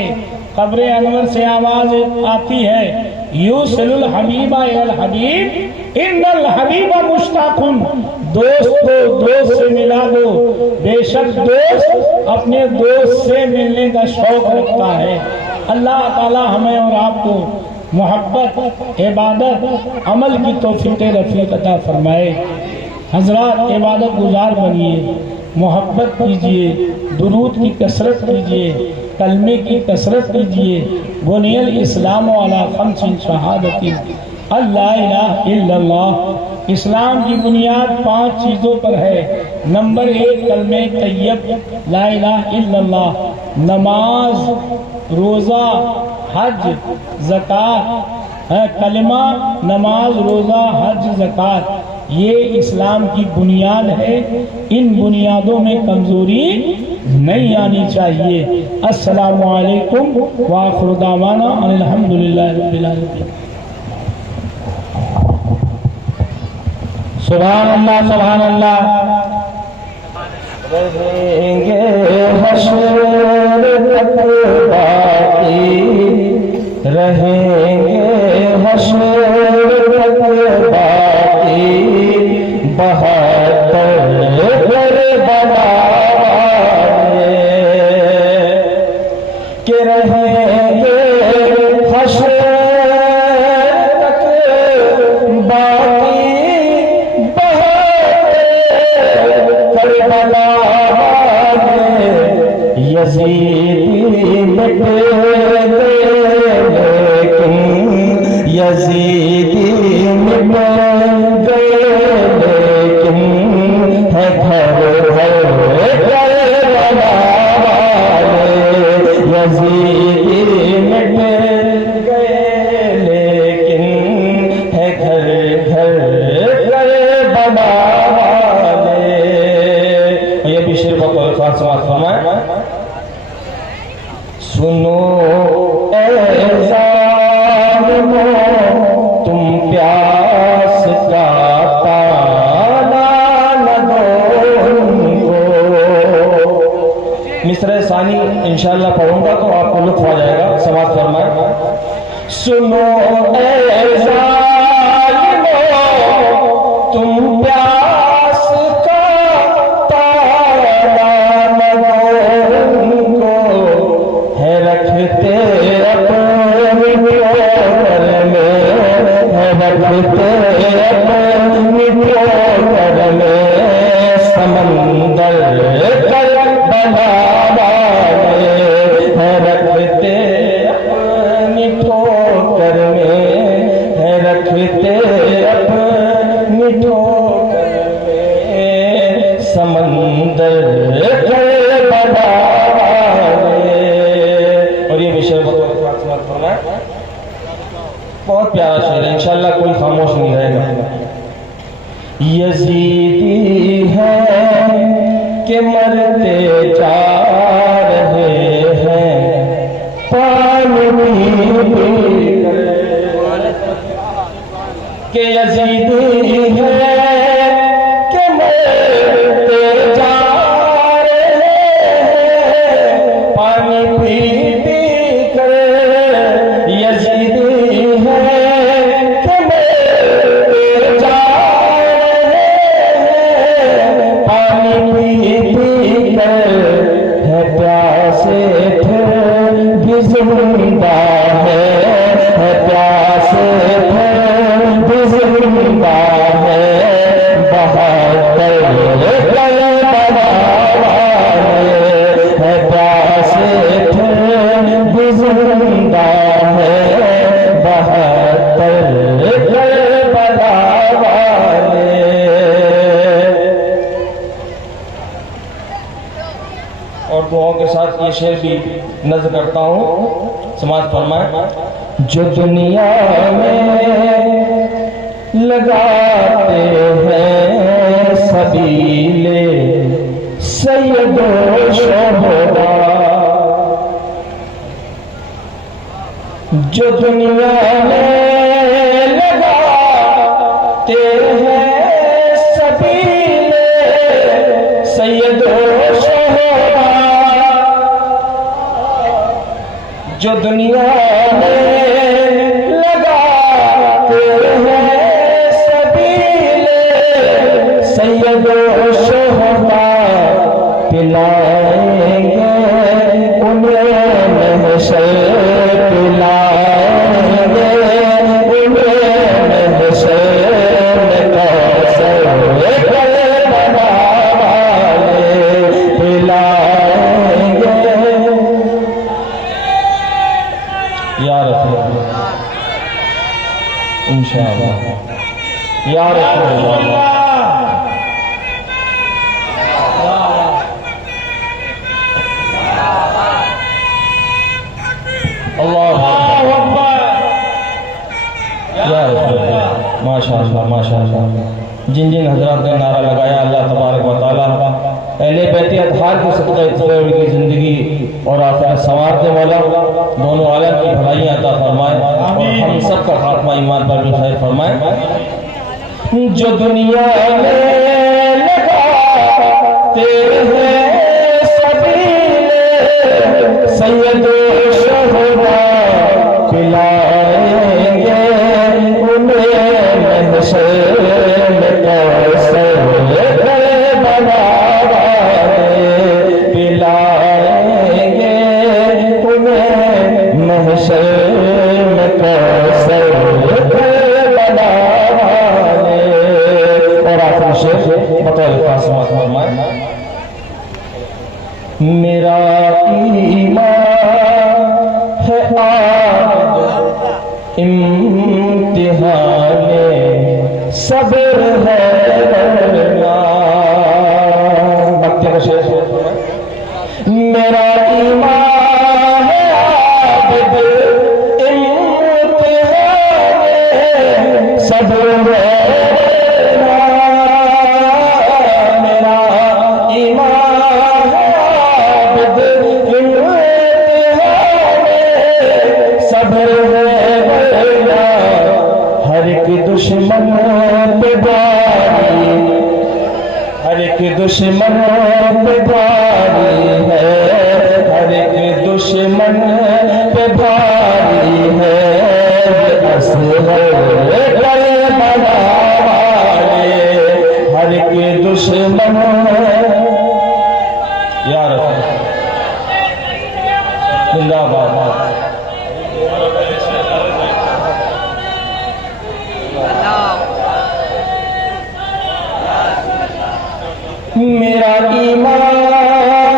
قبر انور سے آواز آتی ہے یوصل الحبیب الی الحبیب ان الحبیب مشتاق، دوست کو دوست سے ملا دو، بے شک دوست اپنے دوست سے ملنے کا شوق رکھتا ہے۔ اللہ تعالی ہمیں اور آپ کو محبت، عبادت، عمل کی توفیق رفیق عطا فرمائے۔ حضرات عبادت گزار بنیے، محبت کیجئے، درود کی کثرت کیجئے، کلمے کی کثرت کیجئے۔ بنی الاسلام علی خمس شہادت اللہ الہ الا اللہ، اسلام کی بنیاد 5 چیزوں پر ہے۔ نمبر 1 کلمہ طیب لا الہ الا اللہ، نماز، روزہ، حج، زکوٰۃ، کلمہ، نماز، روزہ، حج، زکوٰۃ، یہ اسلام کی بنیاد ہے۔ ان بنیادوں میں کمزوری نہیں آنی چاہیے۔ السلام علیکم وآخر دعوانا ان الحمدللہ رب العالمین۔ سبحان اللہ، سبحان اللہ۔ رہیں گے حشر تک باقی، رہیں گے حشر تک باقی، بہتر کربلا والے کہ رہیں گے حشر تک باقی، کربلا والے یزیدی مٹ گئے، لیکن یزیدی مٹ گئے، لیکن ہے گھر گھر کربلا والے، یزیدی مٹ گئے، لیکن ہے گھر گھر کربلا والے۔ یہ بھی شیر کو الفاظ سماعت فرمائیں۔ سنو اے ظالمو تم پیاس کا تالا نہ دو ان کو۔ مصرع ثانی انشاءاللہ پڑھوں گا تو آپ کو لطف آ جائے گا، سماعت فرمائیں۔ سنو اے ظالمو تم پیاس کا تالا نہ دو ان کو، ہے رکھتے اپنی ٹھوکر میں، ہے رکھتے اپنی ٹھوکر میں، سمندر کربلا والے، ہے رکھتے اپنی ٹھوکر میں، ہے رکھتے اپنی ٹھوکر میں، سمندر کربلا والے۔ اور یہ بھی شعر بہت پیارا شعر ہے، انشاءاللہ کوئی خاموش نہیں رہے گا۔ یزیدی ہے کہ مرتے جا رہے ہیں، پانی پی پی کر، کہ یزیدی ہے کہ مرتے جا رہے ہیں، پانی پی پی کر، یزیدی ہے کہ مرتے جا رہے ہیں، پانی پی پی کر، ہے پیاسے پھر بھی زندہ ہے پیاسے پھر بھی زندہ ہے، بہتر کربلا والے، ہے پیاسے پھر بھی زندہ ہے، بہتر کربلا والے۔ یہ شعر بھی نظر کرتا ہوں، سماعت فرمائیں۔ جو دنیا میں لگاتے ہیں سبیلے سید و شہداء، جو دنیا میں لگاتے ہیں سبیلے سید و شہداء، جو دنیا میں لگاتے ہیں سبیلے سید و شہداء، پلائیں گے انہیں محشر، پلائیں گے انہیں محشر میں کوثر کربلا والے، پلائیں گے یا رسول اللہ انشاءاللہ، یا رسول اللہ۔ اللہ اکبر، یا رسول اللہ، ماشاءاللہ ماشاءاللہ۔ جن جن حضرات نے نعرہ لگایا اللہ تبارک و تعالیٰ اہل بیت اطہار کی صدقہ ان کی زندگی اور آخرت سنوار دے، مولا دونوں عالم کی بھلائیاں عطا فرمائے اور ہم سب کا خاتمہ ایمان پر بھی خیر فرمائے۔ جو دنیا میں لگاتے ہیں سبیلے سید و شہداء، پلائیں گے انہیں محشر میں کوثر کربلا والے، پلائیں گے انہیں محشر میں کوثر کربلا والے۔ اور آخری شعر بطور خاص سماعت فرمائیں۔ میرا ایمان ہے عابد امتحان صبر ہے ورنہ، بکتے کا شعر۔ میرا ایمان ہے عابد امتحان صبر ہے ورنہ، میرا ایمان ہے عابد امتحان صبر ہے ورنہ، ہر ایک دشمن پہ باری، ہر ایک دشمن پہ باری ہے، ہر ایک دشمن پہ باری ہے، اصغر کربلا والے، ہر ایک دشمن یا رسول زندہ باد۔ میرا ایمان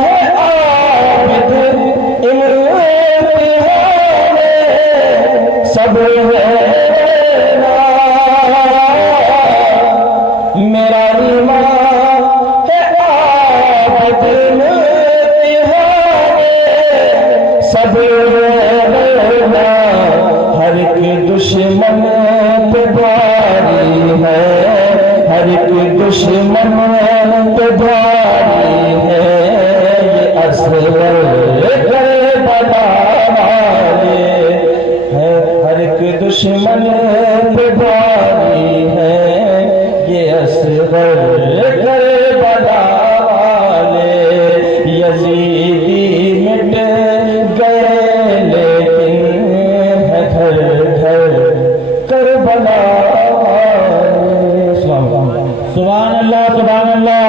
ہے عابد امتحان صبر ہے ورنہ، میرا ایمان ہے عابد امتحان صبر ہے ورنہ، ہر ایک دشمن پہ باری ہے، ہر ایک دشمن پہ باری ہے، یہ اصغر کربلا والے ہے، ہر ایک دشمن پہ باری ہے، یہ اصغر کربلا والے، یزیدی مٹ گئے لیکن ہے گھر گھر کربلا۔ سبحان اللہ سبحان اللہ۔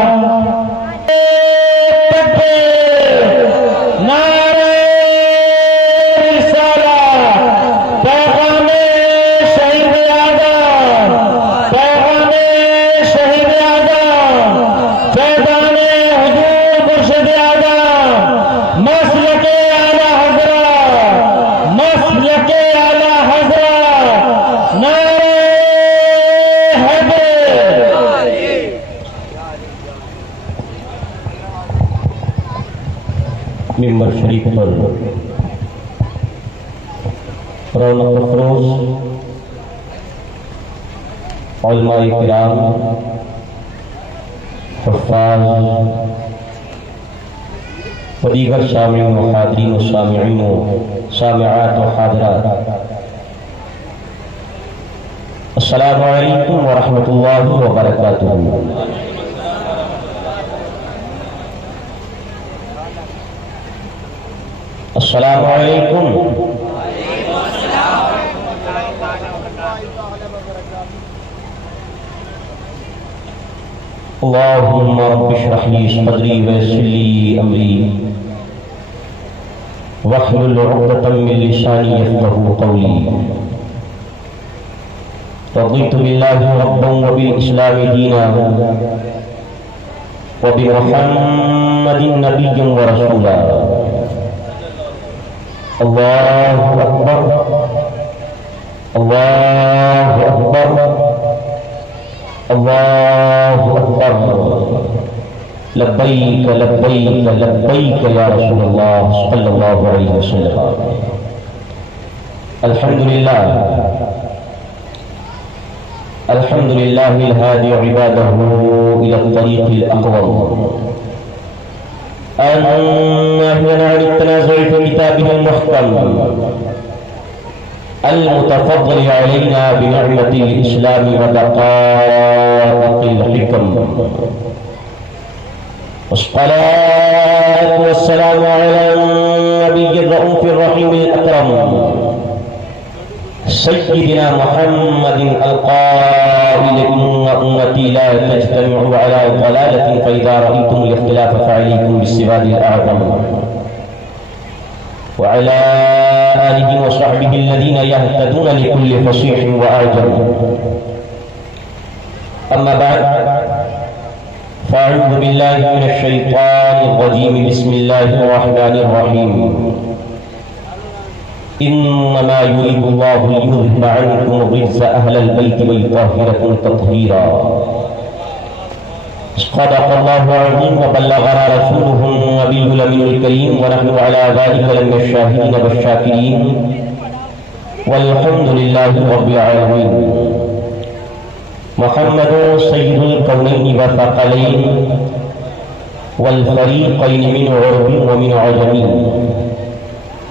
نعرہ رسالہ، پیغام شہید اعظم، پیغام شہید اعظم، فیضان حضور مرشد اعظم، مسلک اعلی حضرت، مسلک اعلی حضرت، نعرہ حیدر ممبر شریف پر رونق افروز علماء کرام، حفاظ و دیگر سامعین و حاضرین و سامعین و سامعات و حاضرات، السلام علیکم ورحمۃ اللہ وبرکاتہ۔ السلام علیکم۔ اللہم رب اشرح لی صدری ویسر لی امری واحلل عقدۃ من لسانی یفقہوا قولی۔ رضیت باللہ ربا وبالاسلام دینا وبمحمد نبیا ورسولا۔ اللہ اکبر، اللہ اکبر، اللہ اکبر، لبیک لبیک لبیک یا رسول اللہ صلی اللہ علیہ وسلم۔ الحمدللہ الحمدللہ الہادی عبادہ الی الطریق الاقوم، الناهي عن التنازع في كتابه المحكم، المتفضل علينا بنعمة الإسلام ودقائق الحكم، والصلاة والسلام على النبي الرؤوف الرحيم الأكرم سيدنا محمد القائل إن أمتي لا تجتمع على ضلالة فإذا رأيتم الاختلاف فعليكم بالسواد الأعظم، وعلى آله وصحبه الذين يهتدون لكل فصيح وأعجم. أما بعد، فأعوذ بالله من الشيطان الرجيم، بسم الله الرحمن الرحيم. إنما يريد الله ليذهب عنكم الرجس أهل البيت ويطهركم تطهيرا. صدق الله العظيم وبلغنا رسوله النبي الأمين الكريم، ونحن على ذلك لمن الشاهدين والشاكرين، والحمد لله رب العالمين. محمد سيد الكونين والثقلين والفريقين من عرب ومن عجم،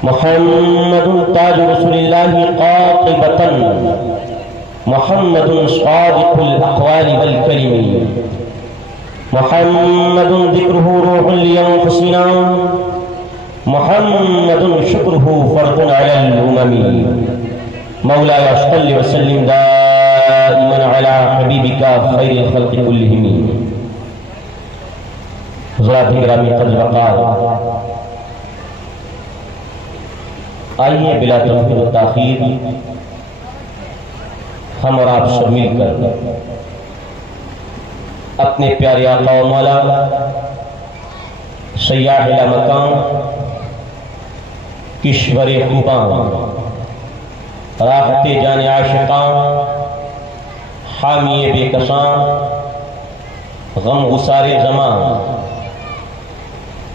محمد تاج رسول الله قاطبة، محمد صادق الأقوال والكلم، محمد ذكره روح لأنفسنا، محمد شكره فرض على الأمم. مولاي صل وسلم دائما على حبيبك خير الخلق كلهم. حضرات گرامی قدر وقار، آئیے بلا تاخیر و تاخیر ہم اور آپ سب مل کر اپنے پیارے آقا و مولا سیاح لامکان، کشور خوباں، راحت جان عاشقاں، حامی بے کساں، غم گسار زماں،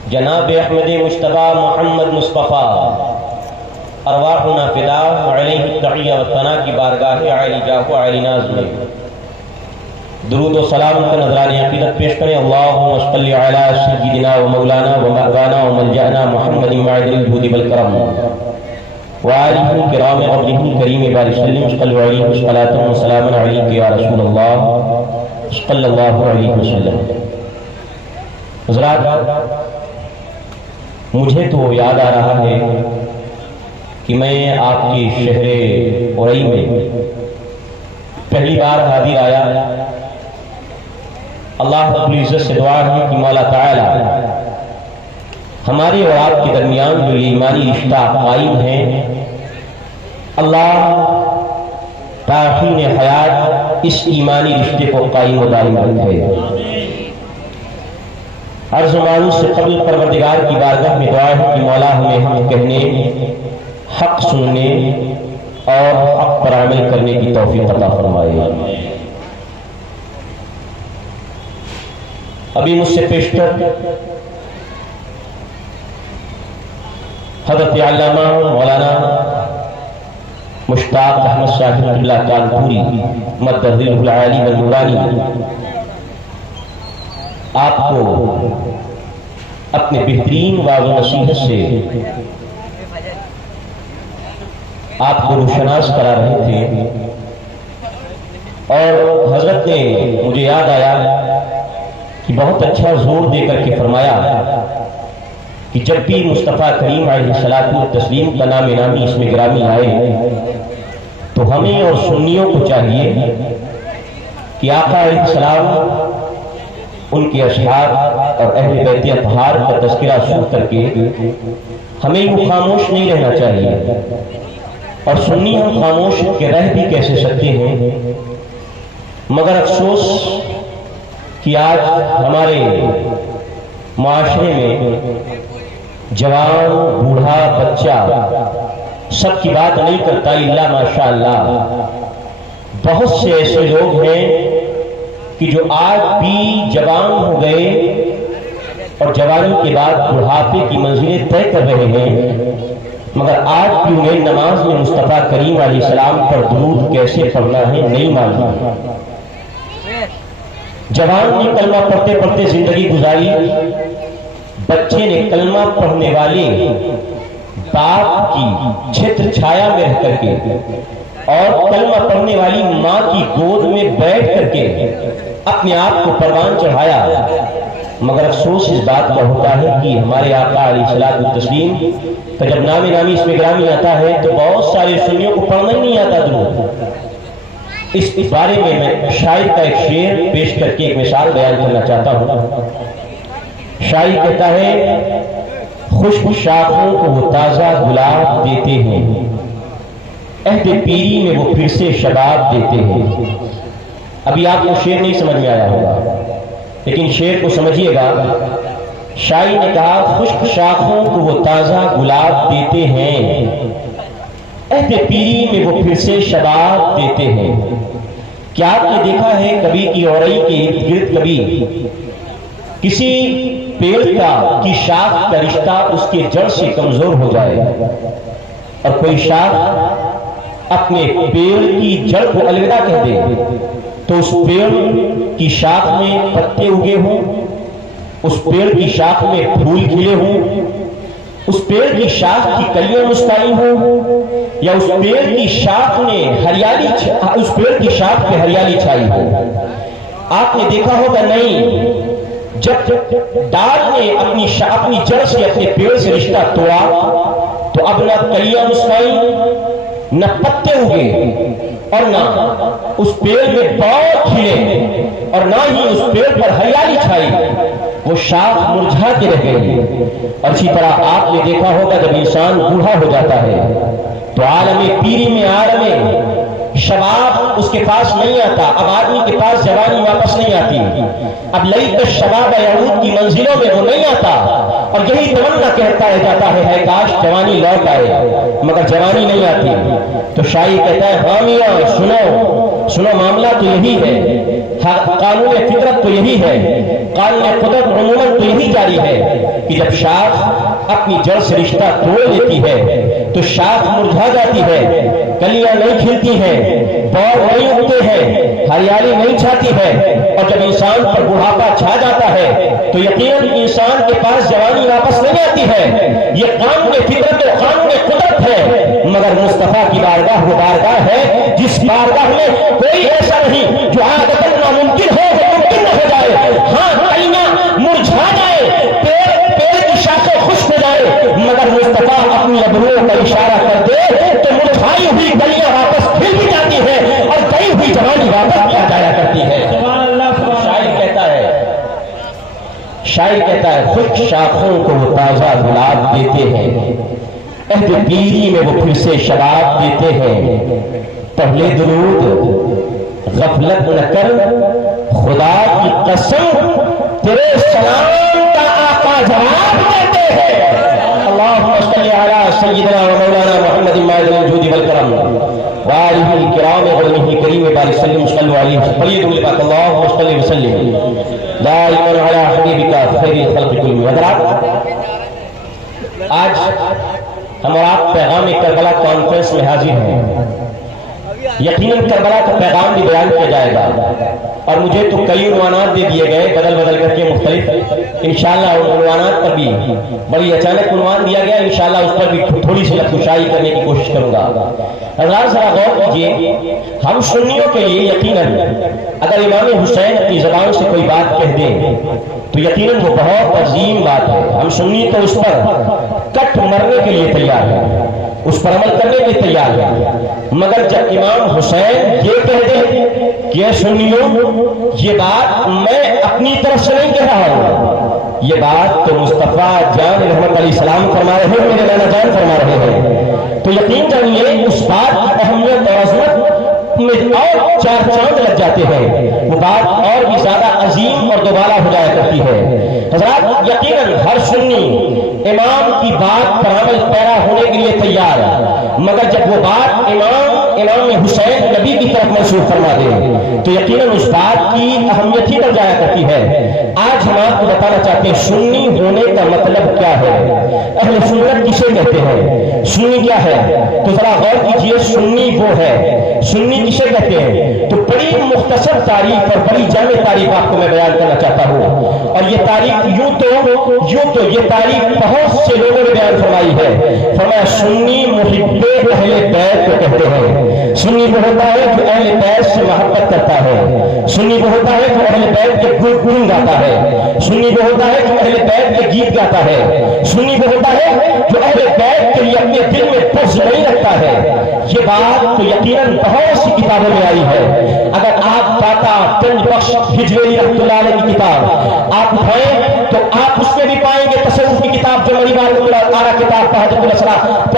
جناب احمد مجتبیٰ محمد مصطفیٰ ارواحنا فدا علیہ التحیہ والثناء کی بارگاہ عالی جاہ و عالی ناز میں درود و سلام کا نذرانِ عقیدت پیش کریں. اللہم صلی علی سیدنا و مولانا و مأوانا و ملجأنا محمد معدن الجود والکرم وآلہ کرام قبلہ کریم بارک وسلم. صلی علیہ صلاۃ و سلام علیک یا رسول اللہ صلی اللہ علیہ وسلم. حضرات، مجھے تو یاد آ رہا ہے کہ میں آپ کی شہر اورئی میں پہلی بار حاضر آیا. اللہ رب العزت سے دعا ہے کہ مولا تعالی ہمارے اور آپ کے درمیان جو یہ ایمانی رشتہ قائم ہے، اللہ تاحین حیات اس ایمانی رشتے کو قائم و دائم رکھے. عرض معروض سے قبل پروردگار کی بارگاہ میں دعا ہے کہ مولا ہمیں حق کہنے، حق سننے اور حق پر عمل کرنے کی توفیق عطا فرمائے. ابھی مجھ سے پیشتر حضرت علامہ مولانا مشتاق احمد صاحب قبلہ کانپوری مدد العالی والنورانی آپ کو اپنے بہترین واضح نصیحت سے آپ کو روشناس کرا رہے تھے، اور حضرت نے مجھے یاد آیا کہ بہت اچھا زور دے کر کے فرمایا کہ جب بھی مصطفیٰ کریم علیہ الصلوۃ والتسلیم کا نام نامی اس میں گرامی آئے تو ہمیں اور سنیوں کو چاہیے کہ آقا علیہ السلام، ان کے اصحاب اور اہل بیت اطہار کا تذکرہ سن کر کے ہمیں وہ خاموش نہیں رہنا چاہیے، اور سنی ہم خاموش کے رہ بھی کیسے سکتے ہیں۔ مگر افسوس کہ آج ہمارے معاشرے میں جوان، بوڑھا، بچہ سب کی بات نہیں کرتا الا ماشاءاللہ۔ بہت سے ایسے لوگ ہیں کہ جو آج بھی جوان ہو گئے اور جوانی کے بعد بڑھاپے کی منزلیں طے کر رہے ہیں، مگر آج بھی انہیں نماز میں مصطفیٰ کریم علیہ السلام پر درود کیسے پڑھنا ہے نہیں معلوم۔ جوان نے کلمہ پڑھتے پڑھتے زندگی گزاری، بچے نے کلمہ پڑھنے والے باپ کی چھتر چھایا میں رہ کر کے اور کلمہ پڑھنے والی ماں کی گود میں بیٹھ کر کے اپنے آپ کو پروان چڑھایا۔ مگر افسوس اس بات کا ہوتا ہے کہ ہمارے آقا علیہ الصلوۃ والتسلیم کا جب نام نامی اس میں گرامی آتا ہے تو بہت سارے سنیوں کو پڑھنا ہی نہیں آتا درود۔ اس بارے میں شاعر کا ایک شعر پیش کر کے ایک مثال بیان کرنا چاہتا ہوں۔ شاعر کہتا ہے، خشک شاخوں کو وہ تازہ گلاب دیتے ہیں، عہد پیری میں وہ پھر سے شباب دیتے ہیں۔ ابھی آپ کو شعر نہیں سمجھ میں آیا ہوگا، لیکن شعر کو سمجھیے گا۔ شاعر نے کہا، خشک شاخوں کو وہ تازہ گلاب دیتے ہیں، عہد پیری میں وہ پھر سے شباب دیتے ہیں۔ کیا آپ نے دیکھا ہے کبھی کی اورئی کے ارد گرد کبھی کسی پیڑ کی شاخ کا رشتہ اس کے جڑ سے کمزور ہو جائے اور کوئی شاخ اپنے پیڑ کی جڑ کو الوداع کہہ دے تو اس پیڑ کی شاخ میں پتے اگے ہوں، اس پیڑ کی شاخ میں پھول کھلے ہوں، اس پیڑ کی شاخ کی کلیاں مسکرائی ہوں، یا اس پیڑ کی شاخ میں ہریالی چھائی ہو، آپ نے دیکھا ہوگا نہیں۔ جب ڈال نے اپنی جڑ سے اپنے پیڑ سے رشتہ توڑا تو اب نہ کلیاں مسکرائی، نہ پتے اگے، اور نہ اس پیڑ میں پود کھلے، اور نہ ہی اس پیڑ پر ہریالی چھائی، وہ شاخ مرجھا کے رہ گئی۔ اور اسی طرح آپ نے دیکھا ہوگا جب انسان بوڑھا ہو جاتا ہے تو عالم پیری میں عالم شباب اس کے پاس نہیں آتا، اب آدمی کے پاس جوانی واپس نہیں آتی، اب لیت الشباب یعود کی منزلوں میں وہ نہیں آتا، اور یہی تمنا کہتا ہے جاتا ہے کاش جوانی لوٹ آئے، مگر جوانی نہیں آتی۔ تو شاعر کہتا ہے، ہاں میاں سنو معاملہ تو یہی ہے، قانون فطرت تو یہی ہے، قانون قدرت عموماً تو یہی جاری ہے کہ جب شاخ اپنی جڑ سے رشتہ توڑ لیتی ہے تو شاخ مرجھا جاتی ہے، کلیاں نہیں کھلتی ہیں، بور نہیں اگتے ہیں، ہریالی نہیں چھاتی ہے، اور جب انسان پر بڑھاپا چھا جاتا ہے تو یقیناً انسان کے پاس جوانی واپس نہیں آتی ہے۔ یہ قانون فطرت و قانون قدرت ہے، مگر مصطفیٰ کی بارگاہ وہ بارگاہ ہے جس بارگاہ میں کوئی ایسا نہیں جو عادتاً ناممکن ہو وہ ممکن نہ ہو جائے۔ ہاں کلیاں مرجھا جائے، پیڑ کی شاخیں خشک ہو جائے، مگر مصطفیٰ اپنی ابروؤں کا اشارہ کر دے تو مرجھائی ہوئی کلیاں واپس پھر بھی جاتی ہے اور گئی ہوئی جوانی واپس آ جایا کرتی ہے۔ شاعر کہتا ہے، خشک شاخوں کو وہ تازہ گلاب دیتے ہیں، عہد پیری میں وہ پھر سے شباب دیتے ہیں۔ پہلے درود غفلت نہ کر، خدا کی قسم تیرے سلام کا آقا جواب دیتے ہیں۔ اللہم صلی علی سیدنا و مولانا محمد ماجد الجود والکرم وآلہ الکرام غلمہ کریم بارک سلم صلی علیہ وسلم اللہم صلی وسلم دائما علی حبیبک خیر الخلق کلهم۔ حضرات، آج ہم اور آپ پیغام کربلا کانفرنس میں حاضر ہیں. یقیناً کربلا کا پیغام بھی بیان کیا جائے گا اور مجھے تو کئی عنوانات دے دیے گئے بدل بدل کر کے مختلف. انشاءاللہ ان عنوانات پر بھی بڑی اچانک عنوان دیا گیا, انشاءاللہ اس پر بھی تھوڑی سی لفظ کرنے کی کوشش کروں گا. حضرات ذرا غور کیجیے, ہم سنیوں کے لیے یقیناً اگر امام حسین اپنی زبان سے کوئی بات کہہ دیں تو یقیناً وہ بہت عظیم بات ہے. ہم سنی تو اس پر کٹ مرنے کے لیے تیار ہیں, اس پر عمل کرنے کے لیے تیار ہیں. مگر جب امام حسین یہ کہہ دیں کہ سنیوں یہ بات میں اپنی طرف سے نہیں کہہ رہا ہوں, یہ بات تو مصطفیٰ جان رحمت علیہ السلام فرما رہے ہیں, میرے نانا جان فرما رہے ہیں, تو یقین جانیے اس بات کی اہمیت اور عظمت میں اور چار چاند لگ جاتے ہیں, وہ بات اور بھی زیادہ عظیم اور دوبالا ہو جایا کرتی ہے. حضرات یقیناً ہر سنی امام کی بات پر عمل پیرا ہونے کے لیے تیار ہے, مگر جب وہ بات امام حسین نبی کی طرف منسوب فرما دے تو یقیناً اس بات کی اہمیت ہی بڑھ جایا کرتی ہے. آج ہم آپ کو بتانا چاہتے ہیں سنی ہونے کا مطلب کیا ہے, اہل سنت کسے کہتے ہیں, سنی کیا ہے. تو ذرا غور کیجیے, سنی وہ ہے, سنی کسے کہتے ہیں. تو بڑی مختصر تاریخ اور بڑی جامع تاریخ آپ کو میں بیان کرنا چاہتا ہوں, اور یہ تاریخ یوں تو یہ تاریخ بہت سے لوگوں نے بیان فرمائی ہے. فرمایا سنی محب اہل بیت کو کہتے ہیں. سنی وہ ہوتا ہے جو اہل بیت سے محبت کرتا ہے, سنی وہ ہوتا ہے جو اہل بیت کے گن گاتا ہے, سنی وہ ہوتا ہے جو اہل بیت کے گیت گاتا ہے, سنی وہ ہوتا ہے جو اہل بیت کے لیے اپنے دل میں بغض نہیں رکھتا ہے. یہ بات تو یقیناً بہت سی کتابوں میں آئی ہے. اگر آپ داتا گنج بخش ہجویری رحمۃ اللہ علیہ کی کتاب آپ اٹھائیں تو آپ اس میں بھی پائیں گے تصوف کی کتاب جو آرا کتاب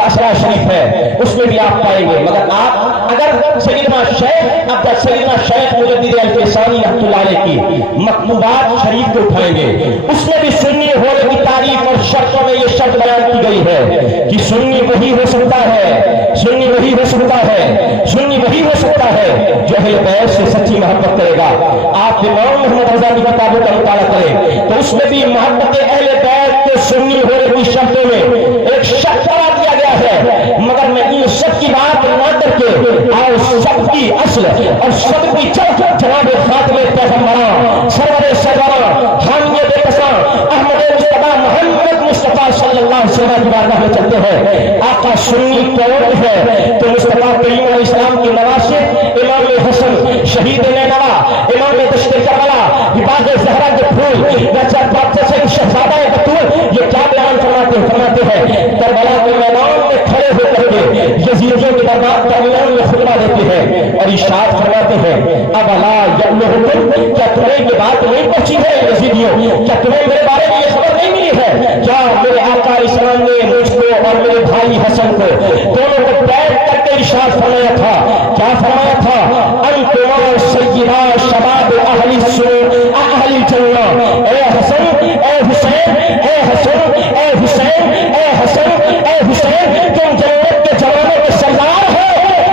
اسرار شریف ہے, اس میں بھی آپ پائیں گے. مگر آپ اگر سیدنا شیخ مجدد الفسانی رحمۃ اللہ علیہ کی مکتوبات شریف کو اٹھائیں گے, اس میں بھی سنی ہونے کی تعریف اور شرطوں میں یہ شرط بیان کی گئی ہے کہ سنی وہی ہو سکتا ہے, سنی وہی ہو سکتا ہے, سنی وہی ہو سکتا ہے جو اہل بیت سے سچی محبت کرے گا. آپ امام محمد رضا کی کتابوں کا مطالعہ کریں تو اس میں بھی محبت اہل بیت کے سنی ہونے کی شرطوں میں ایک شرط قرار دیا گیا ہے. مگر میں ان سب کی بات نہ کر کے اور سب کی اصل اور سب کی جناب خاتم پیغمبراں سرور سرور حامی بے کساں احمد مصطفیٰ محمد مصطفیٰ صلی اللہ علیہ وسلم کی بارگاہ میں چلتے ہیں. آقا سنی کون ہے تو مصطفیٰ کریم علیہ السلام کی نواسے امام حسن شہید نینوا, امام دشت کربلا, باغ زہرا کے پھول, شہزادہ بطول, یہ کیا بیان فرماتے ہیں کربلا کے میدان میں کھڑے ہو کر کے یزیدیوں کے دربار درمیان میں خطبہ دیتے ہیں اور ارشاد فرماتے ہیں اولا یبلغکم, کیا تمہیں یہ بات نہیں پہنچی ہے یزیدیوں, کیا تمہیں میرے بارے میں یہ خبر نہیں ملی ہے, کیا میرے آقا اسلام نے مجھ کو اور میرے بھائی حسن کو دونوں کو بیٹھ کر کے ارشاد فرمایا تھا, کیا فرمایا تھا, انتما سیدا شباب اہل اہل الجنہ, اے حسن اے حسین اے حسن اے حسین اے حسن اے حسین, تم جنت کے جوانوں کے سردار ہو.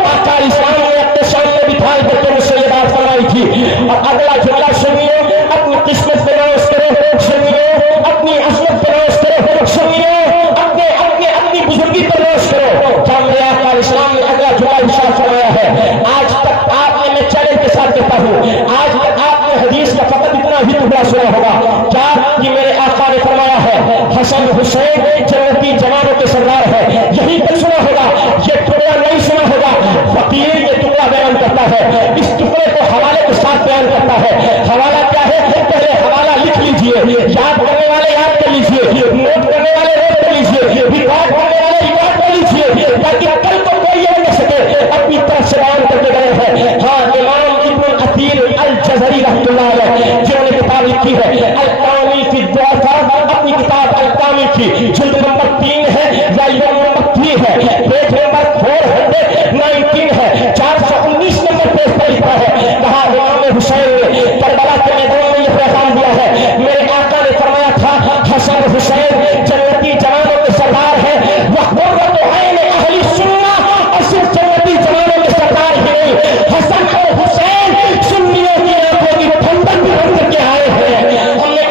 آقا اسلام نے اپنے سامنے بٹھا کر تم سے یہ بات فرمائی تھی. اور اگلا جملہ سنیے, اپنی قسمت پہ نوش کرو, سنیے اپنی عظمت پہ نوش کرو, سنیے اپنی بزرگی پہ نوش کرو. کیا میرے آقا اسلام نے اگلا جملہ ارشاد فرمایا ہے. آج تک آپ نے, میں چیلنج کے ساتھ کہتا ہوں, آج تک آپ نے حدیث کا فقط اتنا ہی ٹکڑا سنا ہوگا کیا کہ میرے آقا نے فرمایا ہے حسن حسین جنتی جوانوں کے سردار ہے, یہی تک سنا ہوگا, یہ ٹکڑا نہیں سنا ہوگا. فقیر یہ ٹکڑا بیان کرتا ہے, اس ٹکڑے کو حوالے کے ساتھ بیان کرتا ہے. حوالہ کیا ہے, پہلے حوالہ لکھ لیجئے, یاد کرنے والے یاد کر لیجئے, نوٹ کرنے والے نوٹ کر لیجئے, ریکارڈ کرنے والے ریکارڈ کر لیجئے, تاکہ کل کو کوئی یہ نہ سکے اپنی طرف سے بیان کرتے گئے ہیں. ہاں امام ابن الاثیر الجزری رحمۃ اللہ علیہ جنہوں نے کتاب لکھی ہے الکامل فی الضعفاء, اپنی کتاب الکامل کی جلد نمبر 3 ہے, والیوم نمبر 3 ہے, پیج نمبر 419 ہے, 419 نمبر پیج پر لکھا ہے. کہا امام حسین نے کربلا کے میدان میں یہ پیغام دیا ہے. میرے آقا نے فرمایا تھا حسن حسین جنتی جوانوں کے سردار ہے, وہ قرۃ عین اہل سنہ, اور صرف جنتی جوانوں کے سردار ہی نہیں, حسن اور حسین سنیوں کی آنکھوں کی ٹھنڈک بھی بن کر کے آئے ہیں. ہم نے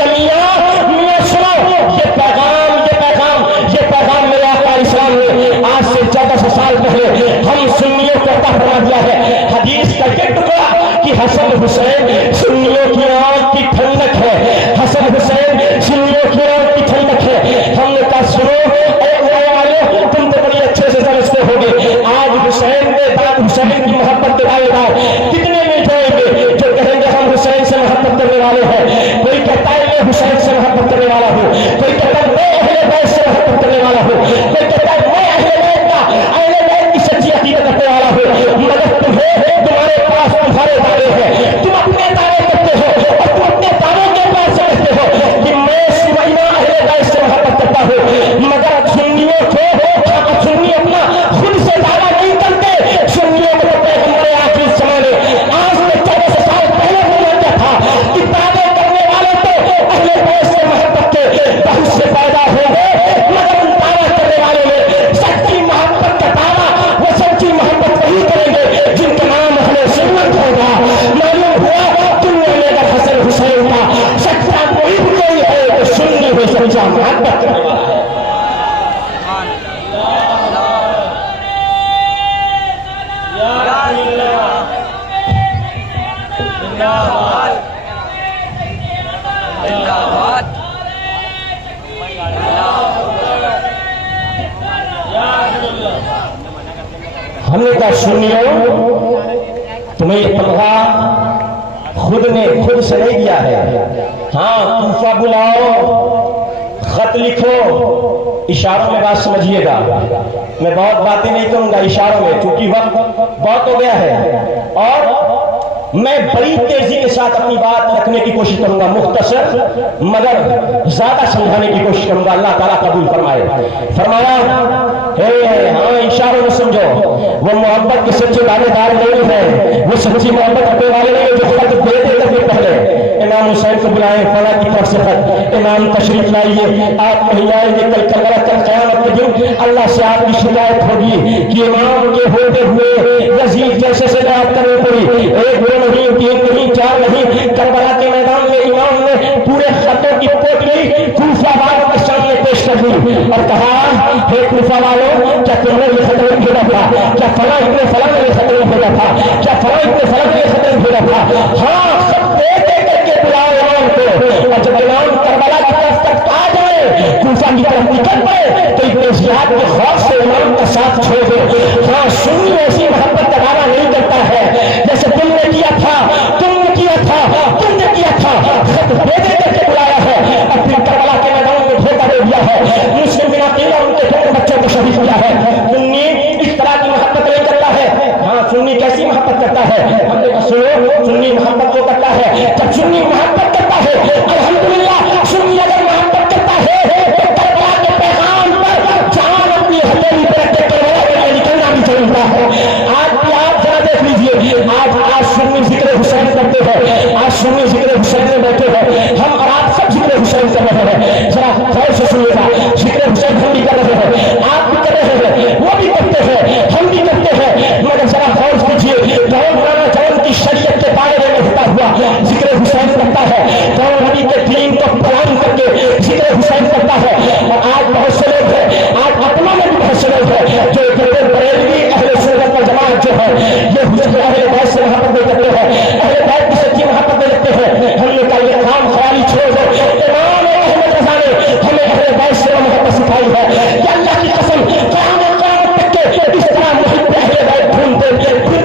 حسین سنیوں کی آنکھ کی ٹھنڈک ہے، حسن حسین سنیوں کی آنکھ کی ٹھنڈک ہے۔ ہم نے کہا سنو اے اولیاء والو، تم تو بڑی اچھے سے سمجھتے ہوگے، آج حسین کے بعد حسین کی محبت کے دعوے دار کتنے مل جائیں گے جو کہیں گے ہم حسین سے محبت کرنے والے ہیں؟ کوئی کہتا ہے میں حسین سے محبت کرنے والا ہوں، کوئی کہتا ہے میں اہل بیت سے محبت کرنے والا ہوں، کوئی کہتا ہے میں اہل بیت کی سچی عقیدت رکھنے والا ہوں۔ مگر تمہیں تمہارے پاس تمہارے دعوے ہیں، تم اپنے دعوے کرتے ہو اور تم اپنے دعوے کے پاس سمجھتے ہو کہ میں سوئینا اہل بیت سے محبت کرتا ہوں، مگر سنیوں کو سنی اپنا خود سے دعویٰ نہیں کرتے۔ سنیوں کو پیغمبر آخری زمانے آج سے 1400 سال پہلے ہوا کیا تھا کہ دعوے کرنے والے تو اہل بیت سے محبت کے بہت سے پیدا ہوں گے، مگر ان دعویٰ کرنے والوں میں سچی محبت کا دعویٰ وہ سچی محبت وہی کریں گے جن کا نام اہل سنت ہوگا۔ معلوم ہوا دنیا میں اگر حسن حسین کا سچا کوئی بھی کوئی ہے تو سنی ہوئی سچا محبت کرنے والا ہے۔ ہم نے کہا سنیو تمہیں یہ تمغہ خود نے خود سے نہیں دیا ہے، ہاں کوفہ بلاؤ، خط لکھو، اشاروں میں بات سمجھیے گا، میں بہت باتیں نہیں کروں گا اشاروں میں چونکہ وقت بہت ہو گیا ہے، اور میں بڑی تیزی کے ساتھ اپنی بات رکھنے کی کوشش کروں گا، مختصر مگر زیادہ سمجھانے کی کوشش کروں گا، اللہ تعالیٰ قبول فرمائے۔ فرمایا ہاں اشاروں میں سمجھو، وہ محبت کے سچے دعوے دار نہیں ہے، وہ سچی محبت رکھنے والے نہیں جو خط دے دیتے تھے پہلے امام حسین کو بلائیں فلاں کی طرف سے خط، امام تشریف لائیے، آپ نہیں آئیں گے کل کربلا کل قیامت کے دن اللہ سے آپ کی شکایت ہوگی کہ امام کے ہوتے ہوئے یزید جیسے سے بات کرنی پڑی، ایک دو نہیں تین نہیں چار نہیں، کربلا کے میدان میں امام نے پورے خطوں کی پوٹلی کوفہ والوں کے سامنے پیش کر دی اور کہا ہے کوفہ والوں کیا تم نے یہ خط نہیں بھیجا تھا؟ کیا فلاں ابن فلاں نے یہ خط نہیں بھیجا تھا؟ کیا فلاں ابن فلاں نے یہ خط نہیں بھیجا تھا؟ ہاں خط دے دے کر کے بلاؤ امام کو، اور جب امام کربلا کی طرف تک آ جائے کوفہ کی طرف نکل پائے تو ابن زیاد کے خوف سے امام کا ساتھ چھوڑ دے۔ ہاں سنی ایسی محبت کا دعویٰ نہیں کرتا ہے جیسے تم نے کیا تھا، تم نے کیا تھا، تم نے کیا تھا، خط دے دے کر کے بلایا ہے، اپنی کربلا کے میدان میں دھوکہ دے دیا ہے، مسلم بن عقیلہ ان کے دونوں بچوں کو شہید کیا ہے۔ سنی اس طرح کی محبت نہیں کرتا ہے۔ ہاں سنی کیسی محبت کرتا ہے؟ ہم نے کہا سنو سنی محبت وہ کرتا ہے جب سنی محبت کرتا ہے، الحمدللہ سنی اگر محبت کرتا ہے تو کربلا کے پیغام پر جان اپنی ہتھیلی پہ رکھ کے کربلا کے لیے نکلنا بھی چاہتا ہے۔ آج بھی آپ ذرا دیکھ لیجیے، آج سنی ذکر حسین کرتے ہیں، آج سنی ذکر حسین میں بیٹھے ہیں، ہم اور آپ سب ذکر حسین کر رہے ہیں، ذرا غور سے سنیے گا، ذکر حسین ہم بھی کر رہے ہیں، آپ بھی کر رہے ہیں، وہ بھی کرتے ہیں، ہم بھی کرتے ہیں، مگر ذرا غور کیجیے کون مولانا جان کی شریعت کے دائرے میں ہوتا ہوا ذکر حسین کرتا ہے، کون نبی کے دین کو بیان کر کے ذکر حسین کرتا ہے۔ اور آج بہت سے لوگ ہیں، آج اپنوں میں بھی بہت سے لوگ ہیں جو بریلوی اہل سنت والجماعت جو ہے یہ حضرت اہل بیت سے محبت نہیں کرتے ہیں، اہل بیت کی سچی محبت نہیں رکھتے ہیں۔ ہم نے کہا یہ کام خیالی چھوڑ دو، امام احمد رضا نے ہمیں اہل بیت سے محبت سکھائی ہے کہ اللہ کی قسم قیامت تک کے اس طرح محب اہل بیت ڈھونڈتے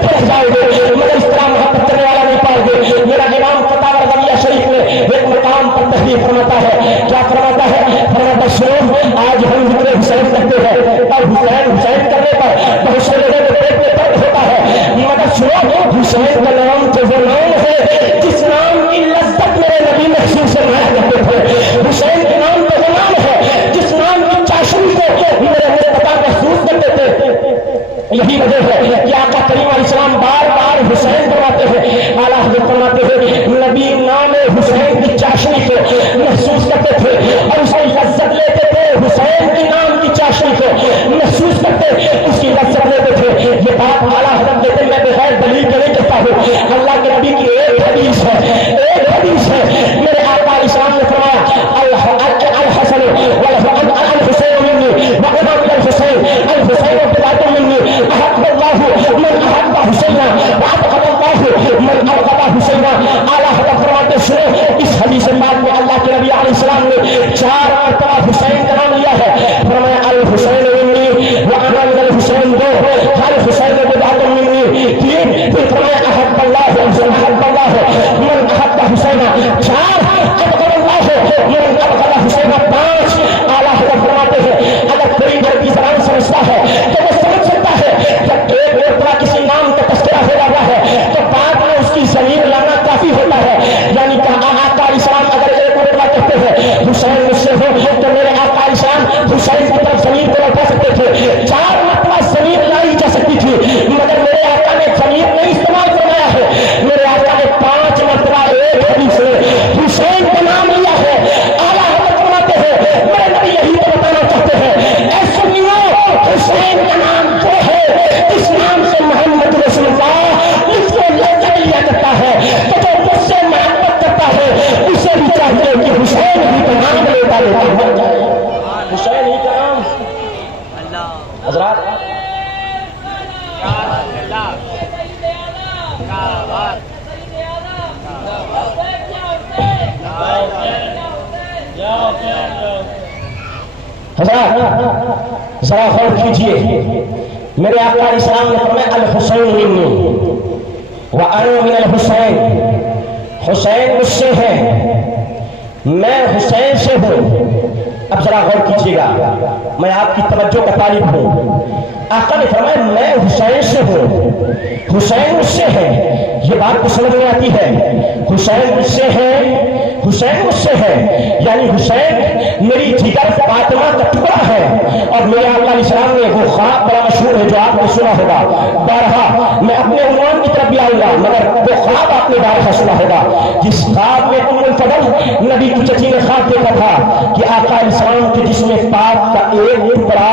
رہ جاؤ گے مگر اس طرح محبت کرنے والا نہیں پاؤ گے۔ میرا امام فتاوی رضویہ شریف میں ایک مقام پر تحریر فرماتا ہے، کیا فرماتا ہے؟ فرماتا سنو آج ہم ذکر حسین کرتے ہیں اور حسین کرنے پر بہت سے لوگوں کو پیٹ میں درد ہوتا ہے، مگر سنو حسین کا نام تو وہ نام ہے جس نام کی لذت میرے نبی محسوس فرمایا کرتے تھے، حسین کے نام تو وہ نام ہے جس نام کی چاشنی کو میرے مصطفیٰ محسوس کرتے تھے۔ یہی وجہ ہے کہ آقا کریم علیہ السلام بار بار حسین فرماتے ہیں، اعلیٰ حضرت فرماتے ہیں نبی نام حسین کی چاشنی کو محسوس کرتے تھے اور اس کی لذت لیتے تھے، حسین کے نام کی چاشنی کو محسوس کرتے اس کی لذت لیتے تھے۔ یہ بات اعلیٰ حضرت کہتے ہیں، میں بغیر دلیل کے نہیں کہتا ہوں، اللہ کے نبی کی ایک حدیث ہے ہے اسے بھی چاہیے کہ حسین ہی کا نام لیتا لیتا مر جائے، حسین ہی کا نام۔ حضرات حضرات ذرا غور کیجیے، میرے آقا علیہ السلام نے فرمایا الحسین منی وانا من الحسین، حسین مجھ سے ہے میں حسین سے ہوں۔ اب ذرا غور کیجیے گا، میں آپ کی توجہ کا طالب ہوں۔ آقا نے فرمایا میں حسین سے ہوں، حسین مجھ سے ہے، یہ بات کو سمجھ میں آتی ہے؟ حسین مجھ سے ہے، حسین مجھ سے ہے، یعنی حسین میری جگر فاطمہ کا ٹکڑا ہے۔ اور میرے آقا علیہ السلام نے وہ خواب بڑا مشہور ہے جو آپ نے سنا ہوگا، بارہا میں اپنے عنوان کی طرف بھی آؤں گا، مگر وہ خواب آپ نے بارہا سنا ہوگا جس خواب میں ام الفضل نبی کی چچی نے خواب دیکھا تھا کہ آقا علیہ السلام کے جسم پاک کا ایک ٹکڑا،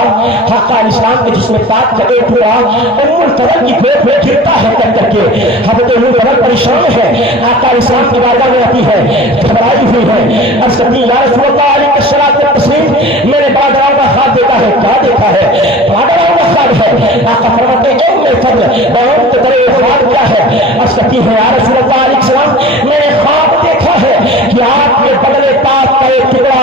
آقا علیہ السلام کے جسم پاک کا ایک ٹکڑا ام الفضل کی گود میں گرتا ہے کر کے۔ حضرت ام الفضل پریشان ہے، آقا علیہ السلام کی بارگاہ میں آتی ہے، گھبرائی ہوئی ہے، عرض کرتی ہے یا رسول اللہ علیہ الصلوۃ والتسلیم میں نے بڑا ڈراؤنا خواب دیکھا ہے۔ کیا دیکھا ہے؟ بڑا ڈراؤنا خواب ہے۔ آقا فرماتے ہیں ام الفضل بہت تیرے خواب کیا ہے؟ عرض کرتی ہے یا رسول اللہ علیہ السلام میں نے خواب دیکھا ہے کہ آپ کے بدلے پاک کا ایک ٹکڑا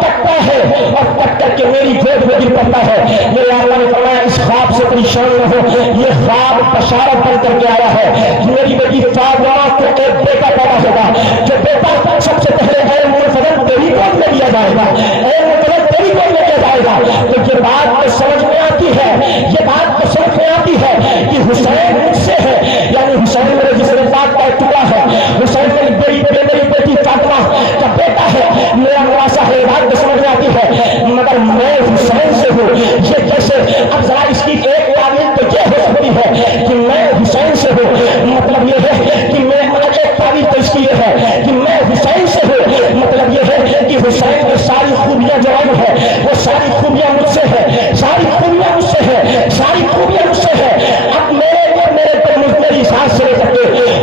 کٹتا ہے اور کٹ کر کے میری گود میں گر پڑتا ہے۔ میرے آقا نے فرمایا اس خواب سے پریشان نہ ہو، یہ خواب بشارت بن کر کے آیا ہے کہ میری بیٹی فاطمہ کو ایک بیٹا پیدا ہوگا، جو بیٹا سب سے پہلے اے ام الفضل تیری گود میں لیا جائے گا، اے ام الفضل تیری گود میں لیا جائے گا۔ تو یہ بات تو سمجھ میں آتی ہے، یہ بات تو سمجھ میں آتی ہے کہ حسین مجھ سے ہے، یعنی حسین میرے جسم پاک کا ایک ٹکڑا ہے، حسین میری بیٹی فاطمہ کا بیٹا ہے، میرا مراسہ ہے، بات تو سمجھ میں آتی ہے، مگر میں حسین سے ہوں، یہ کیسے؟ اب ذرا اس کی ایک تعبیر تو یہ ہو سکتی ہے کہ میں حسین سے ہوں، مطلب یہ ہے کہ میں ایک تعبیر تو اس کی یہ ہے کہ میں حسین سے ہوں، مطلب یہ ہے کہ حسین کی ساری خوبیاں جو ہے وہ ساری خوبیاں مجھ سے ہے، ساری خوبیاں مجھ سے ہے، ساری خوبیاں مجھ سے ہے۔ اب میری سانس سے لے کر کے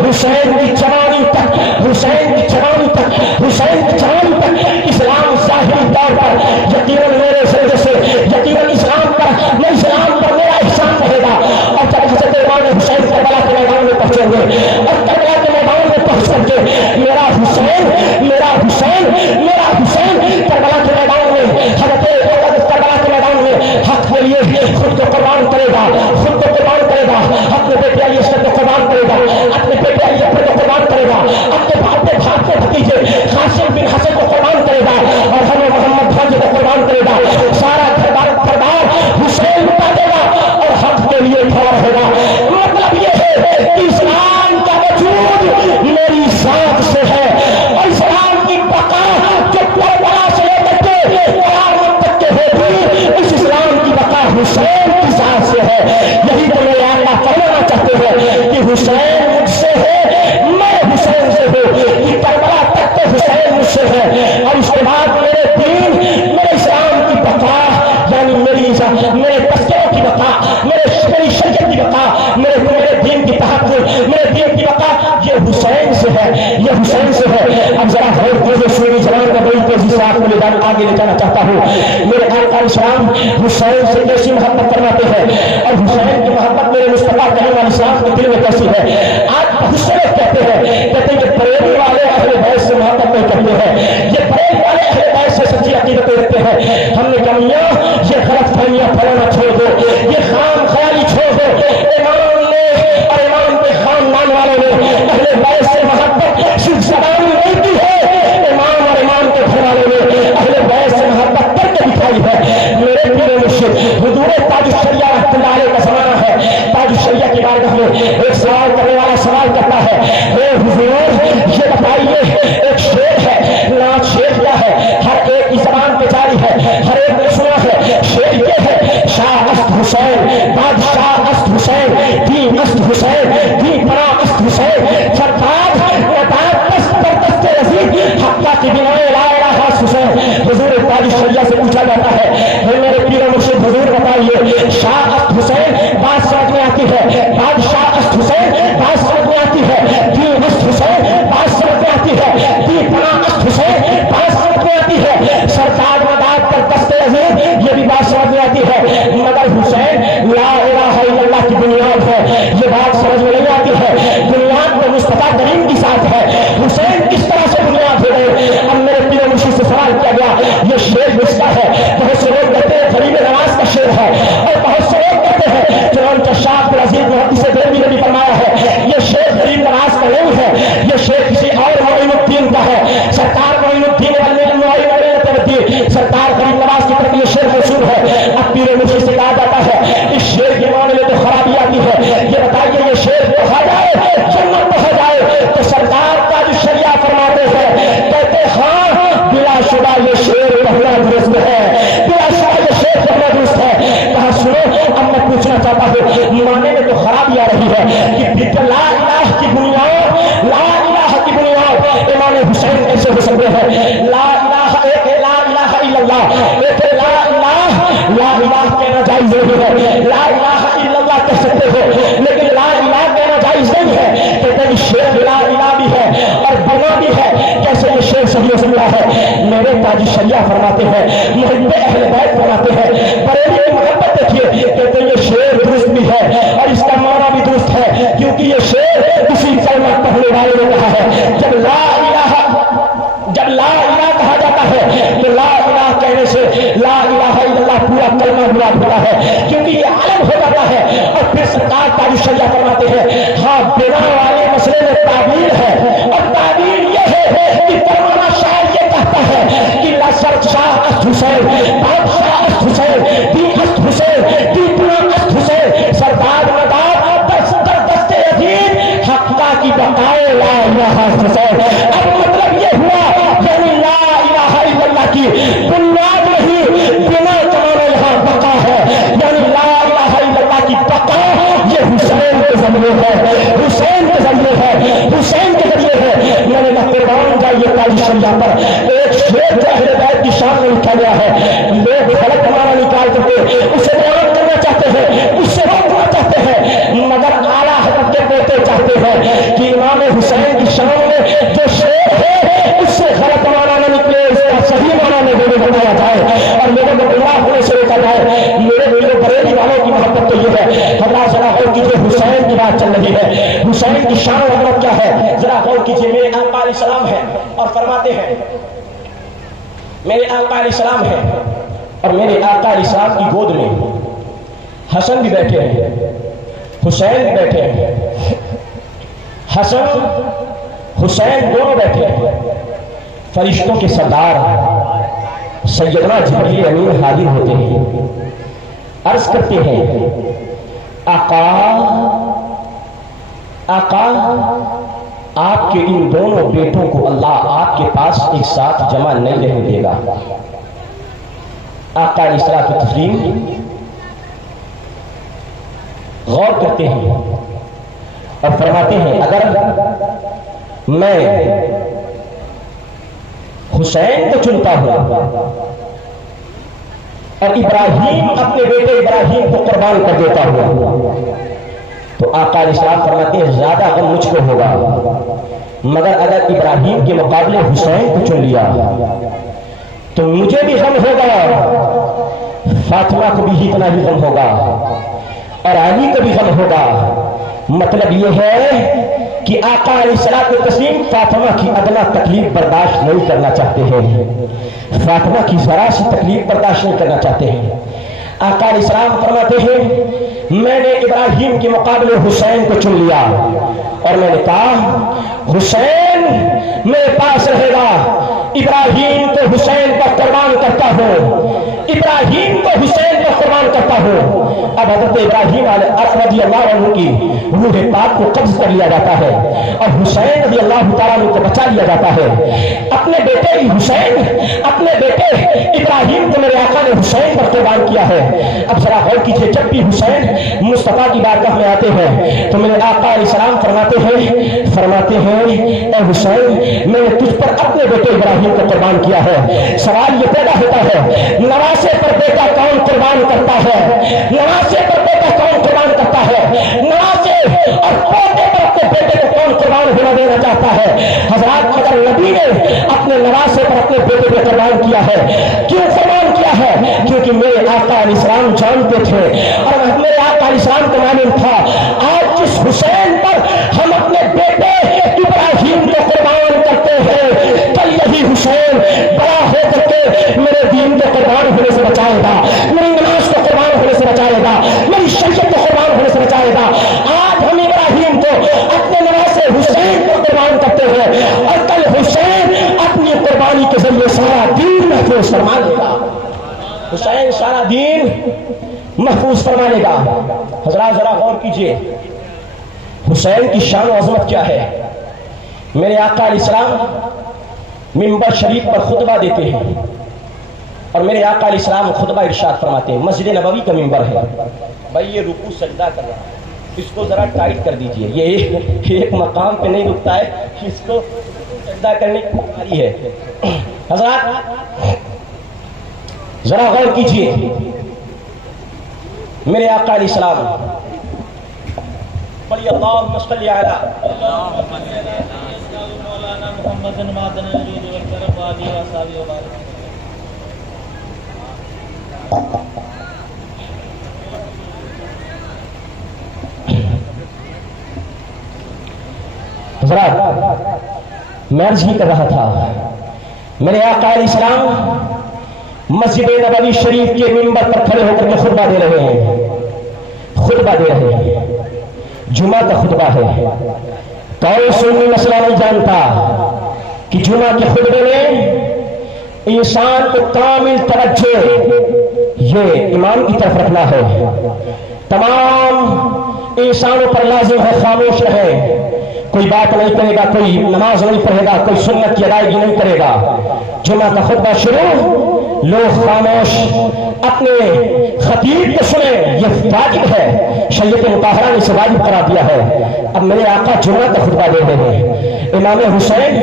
حسین کی جوانی تک، حسین کی جوانی تک، حسین کی جوانی تک اسلام ظاہری طور پر یقیناً میرے ذریعے سے یقیناً اسلام پر میرا احسان رہے گا۔ اور جب حضرت امام حسین کربلا کے میدان میں پہنچیں گے اور کربلا کے میدان میں پہنچ کر کے میرا حسین کربلا کے میدان میں حضرت کربلا کے میدان میں حق کے لیے خود کو قربان کرے گا، خود کو قربان کرے گا، اپنے بیٹے علی اصغر کو قربان کرے گا، اپنے بیٹے علی اکبر کو قربان کرے گا، اپنے بھاپے بھتیجے قاسم بن حسن کو قربان کرے گا اور ہمیں محمد بھانجے کو قربان کرے گا۔ سارا دربار حسین لٹا دے گا اور حق کے لیے کھڑا رہے گا۔ مطلب یہ ہے کہ اسلام کا وجود میری ذات سے ہے اور اسلام کی بقا جو کربلا سے لے کر کے قیامت تک کے ہوگی، اس اسلام کی بقا حسین کی ذات سے ہے۔ یہی تو میرے آقا فرمانا چاہتے ہیں کہ حسین مجھ سے ہے، میں حسین سے ہوں، کہ کربلا تک تو حسین مجھ سے ہے اور اس کے بعد میرے دین، میرے اسلام کی بقا، یعنی میرے تذکروں کی بقا، میری شریعت کی بقا، میرے دین کی تحقق، میرے دین کی بقا، یہ حسین سے ہے، یہ حسین سے ہے۔ اب ذرا غور کیجیے، سوری زبان کا بڑی تیزی سے آپ کو آگے لے جانا چاہتا ہوں۔ میرے آقا علیہ السلام حسین سے کیسی محبت فرماتے ہیں اور حسین کی محبت میرے مصطفیٰ کریم علیہ السلام کے دل میں کیسی ہے۔ آج بہت سے لوگ کہتے ہیں کہ بریلی والے اہل بیت سے محبت نہیں کرتے ہیں، یہ بریلی والے اہل بیت سے سچی عقیدتیں رکھتے ہیں۔ ہم نے کہا میاں یہ غلط فہمیاں پھیلانا چھوڑ دو، یہ خام خیالی چھوڑ دو۔ امام نے اور امام کے خاندان والوں نے اہل بیت سے محبت صرف زبان میں نہیں کی ہے، امام اور امام کے گھر والوں نے اہل بیت سے محبت کر کے دکھائی ہے۔ میرے پیرے مرشد حضور تاج الشریعہ رحمۃ اللہ علیہ کا زمانہ ہے، تاج الشریعہ کی بارگاہ میں ایک سوال کرنے والا سوال کرتا ہے، اے حضور یہ بتائیے ایک شعر ہے، نعت شعر کیا ہے؟ ہر ایک کی زبان پہ جاری ہے، ہر ایک نے سنا ہے۔ شعر یہ ہے شاہ است حسین، بادشاہ است حسین، دین است حسین، دین پناہ است حسین، فرقاد نتاب دست پر دست رسید حقہ کی بنائے لا الہ است حسین۔ حضور تاج الشریعہ سے پوچھا جاتا ہے میرے پیر و مرشد حضور بتائیے شاہ است حسین بات سمجھ میں آتی ہے، بادشاہ است حسین بات سمجھ میں آتی ہے، دین است حسین بات سمجھ میں آتی ہے، دین امام حسین کیسے ہو سکتے ہیں؟ لا الہ ایک ہے لا الہ الا اللہ، ایک ہے لا الہ، لا الہ کہنا جائز نہیں ہے، لا الہ الا اللہ کہہ سکتے ہو لیکن لا الہ کہنا جائز نہیں ہے۔ کہتے ہیں شیخ لا الہ بھی ہے اور بنا بھی ہے، کیسے یہ شیخ صحیح ہو سکتا ہے؟ میرے تاج شریعہ فرماتے ہیں، محب اہل بیت فرماتے ہیں، بریلی کی محبت دیکھیے، کہتے ہیں یہ شعر درست بھی ہے اور اس کا معنی بھی درست ہے، کیونکہ یہ شعر اسی کلمہ پڑھنے والے نے کہا ہے۔ جب لا الہ کہا جاتا ہے تو لا الہ کہنے سے لا الہ الا اللہ پورا کلمہ مراد ہوتا ہے، کیونکہ یہ عالم ہو جاتا ہے۔ اور پھر سرکار تاج شریعہ فرماتے ہیں ہاں بنا والے مسئلے میں تعبیر ہے، اور تعبیر یہ ہے کہ ترجمہ شاعر یہ کہتا ہے کہ لشر شاہ است حسین، بادشاہ است حسین، دی است حسین، دی پنا است حسین، سردار مدار دست عزیز حقہ کی بقائے لا الہ حسین۔ اب مطلب یہ ہوا یعنی لا الہ الا اللہ کی بنیاد نہیں، بنا کمانا یہاں بقا ہے، یعنی لا الہ الا اللہ کی بقا یہ حسین کے ذریعے ہے، حسین کے ذریعے ہے، حسین کے ذریعے ہے۔ میں نے قربان جائیے تاج شریعہ پر ایک شعر جو اہل بیت کی شان میں لکھا گیا ہے، لوگ غلط معنی نکال کر کے اسے بیان کرنا چاہتے ہیں، اس سے روکنا چاہتے ہیں، مگر اعلیٰ حضرت کے بیٹے چاہتے ہیں کہ امام حسین کی شان میں جو شعر ہے اس سے غلط معنی نہ نکلے، اس کا صحیح معنی میں بھی بتایا جائے اور میرے کو گمراہ ہونے سے روکا جائے۔ میرے بریلی والوں کی محبت تو یہ ہے، حضرات ذرا غور کیجیے حسین کی بات چل رہی ہے، حسین کی شان و عظمت کیا ہے ذرا غور کیجیے۔ میرے آقا علیہ السلام ہے اور فرماتے ہیں، میرے آقا علیہ السلام ہے اور میرے آقا علیہ السلام کی گود میں حسن بھی بیٹھے ہیں، حسین بھی بیٹھے ہیں، حسن حسین دونوں بیٹھے ہیں، فرشتوں کے سردار سیدنا جبریل امین حاضر ہوتے ہیں، عرض کرتے ہیں آقا آقا آپ کے ان دونوں بیٹوں کو اللہ آپ کے پاس ایک ساتھ جمع نہیں رہنے دے گا۔ آقا علیہ الصلوۃ والتسلیم غور کرتے ہیں اور فرماتے ہیں اگر میں حسین کو چنتا ہوں اور ابراہیم اپنے بیٹے ابراہیم کو قربان کر دیتا ہوں تو آقا علیہ السلام فرماتے ہیں زیادہ غم مجھ کو ہوگا، مگر اگر ابراہیم کے مقابلے حسین کو چن لیا تو مجھے بھی غم ہوگا، فاطمہ کو بھی اتنا ہی غم ہوگا اور علی کو بھی غم ہوگا۔ مطلب یہ ہے کہ آقا علیہ الصلوۃ والتسلیم فاطمہ کی ادنا تکلیف برداشت نہیں کرنا چاہتے ہیں، فاطمہ کی ذرا سی تکلیف برداشت نہیں کرنا چاہتے ہیں۔ آقا علیہ السلام فرماتے ہیں میں نے ابراہیم کے مقابلے حسین کو چن لیا اور میں نے کہا حسین میرے پاس رہے گا، ابراہیم کو حسین پر قربان کرتا ہوں، ابراہیم کو حسین پر قربان کرتا ہوں۔ اب حضرت ابراہیم رضی اللہ عنہ کی روح پاک کو قبض کر لیا جاتا ہے اور حسین رضی اللہ تعالیٰ عنہ کو بچا لیا جاتا ہے۔ اپنے بیٹے حسین، اپنے بیٹے ابراہیم کو میرے آقا نے حسین پر قربان کیا ہے۔ اب ذرا غور کیجیے، جب بھی حسین مصطفیٰ کی بارگاہ میں آتے ہیں تو میرے آقا علیہ السلام فرماتے ہیں اے حسین میں نے تجھ پر اپنے بیٹے ابراہیم کو قربان کیا ہے۔ سوال یہ پیدا ہوتا ہے نواسے پر بیٹا کون قربان کرتا ہے؟ نواسے پر بیٹا کون قربان کرتا ہے؟ نواسے اور پوتے پر اپنے بیٹے کو کون قربان ہونا دینا چاہتا ہے؟ حضرات اگر نبی نے اپنے نواسے پر اپنے بیٹے کو قربان کیا ہے، کیوں قربان کیا ہے؟ کیونکہ میرے آقا علیہ السلام جانتے تھے اور میرے آقا علیہ السلام کو معلوم تھا آج جس حسین پر ہم اپنے بیٹے ابراہیم کو قربان کرتے ہیں کل یہی حسین بڑا ہو کر کے میرے دین کو قربان ہونے سے بچائے گا، میری نماز کو قربان ہونے سے بچائے گا، میری شریعت کو قربان ہونے سے بچائے گا۔ آج ہم ابراہیم کو اپنے نواسے حسین کو قربان کرتے ہیں اور کل حسین اپنی قربانی کے ذریعے سارا دین محفوظ فرما لے گا، حسین سارا دین محفوظ فرما لے گا۔ حضرات ذرا غور کیجئے حسین کی شان و عظمت کیا ہے۔ میرے آقا علیہ السلام منبر شریف پر خطبہ دیتے ہیں اور میرے آقا علیہ السلام خطبہ ارشاد فرماتے ہیں، مسجد نبوی کا منبر ہے، بھائی یہ رکوع سجدہ کر رہا ہے، اس کو ذرا ٹائٹ کر دیجئے، یہ ایک مقام پہ نہیں رکتا ہے، اس کو سجدہ کرنے کی باری ہے. حضرات ذرا غور کیجیے, میرے آقا علیہ السلام بڑی اللہم صلی علی مولانا محمد مادن الجود والکرم وآلہ وصحبہ وبارک. حضرات میں عرض ہی کر رہا تھا, میرے آقا علیہ السلام مسجد نبوی شریف کے منبر پر کھڑے ہو کر کے خطبہ دے رہے ہیں, خطبہ دے رہے ہیں, جمعہ کا خطبہ ہے. کون سنی مسئلہ نہیں جانتا کہ جمعہ کے خطبے میں انسان کو کامل توجہ یہ امام کی طرف رکھنا ہے. تمام انسانوں پر لازم ہے خاموش رہے, کوئی بات نہیں کرے گا, کوئی نماز نہیں پڑھے گا, کوئی سنت کی ادائیگی نہیں کرے گا. جمعہ کا خطبہ شروع, لوگ خاموش, اپنے خطیب کو سنیں, یہ واجب ہے, شریعت مطہرہ نے اسے واجب قرار دیا ہے. اب میرے آقا جمعہ کا خطبہ دے رہے ہیں. امام حسین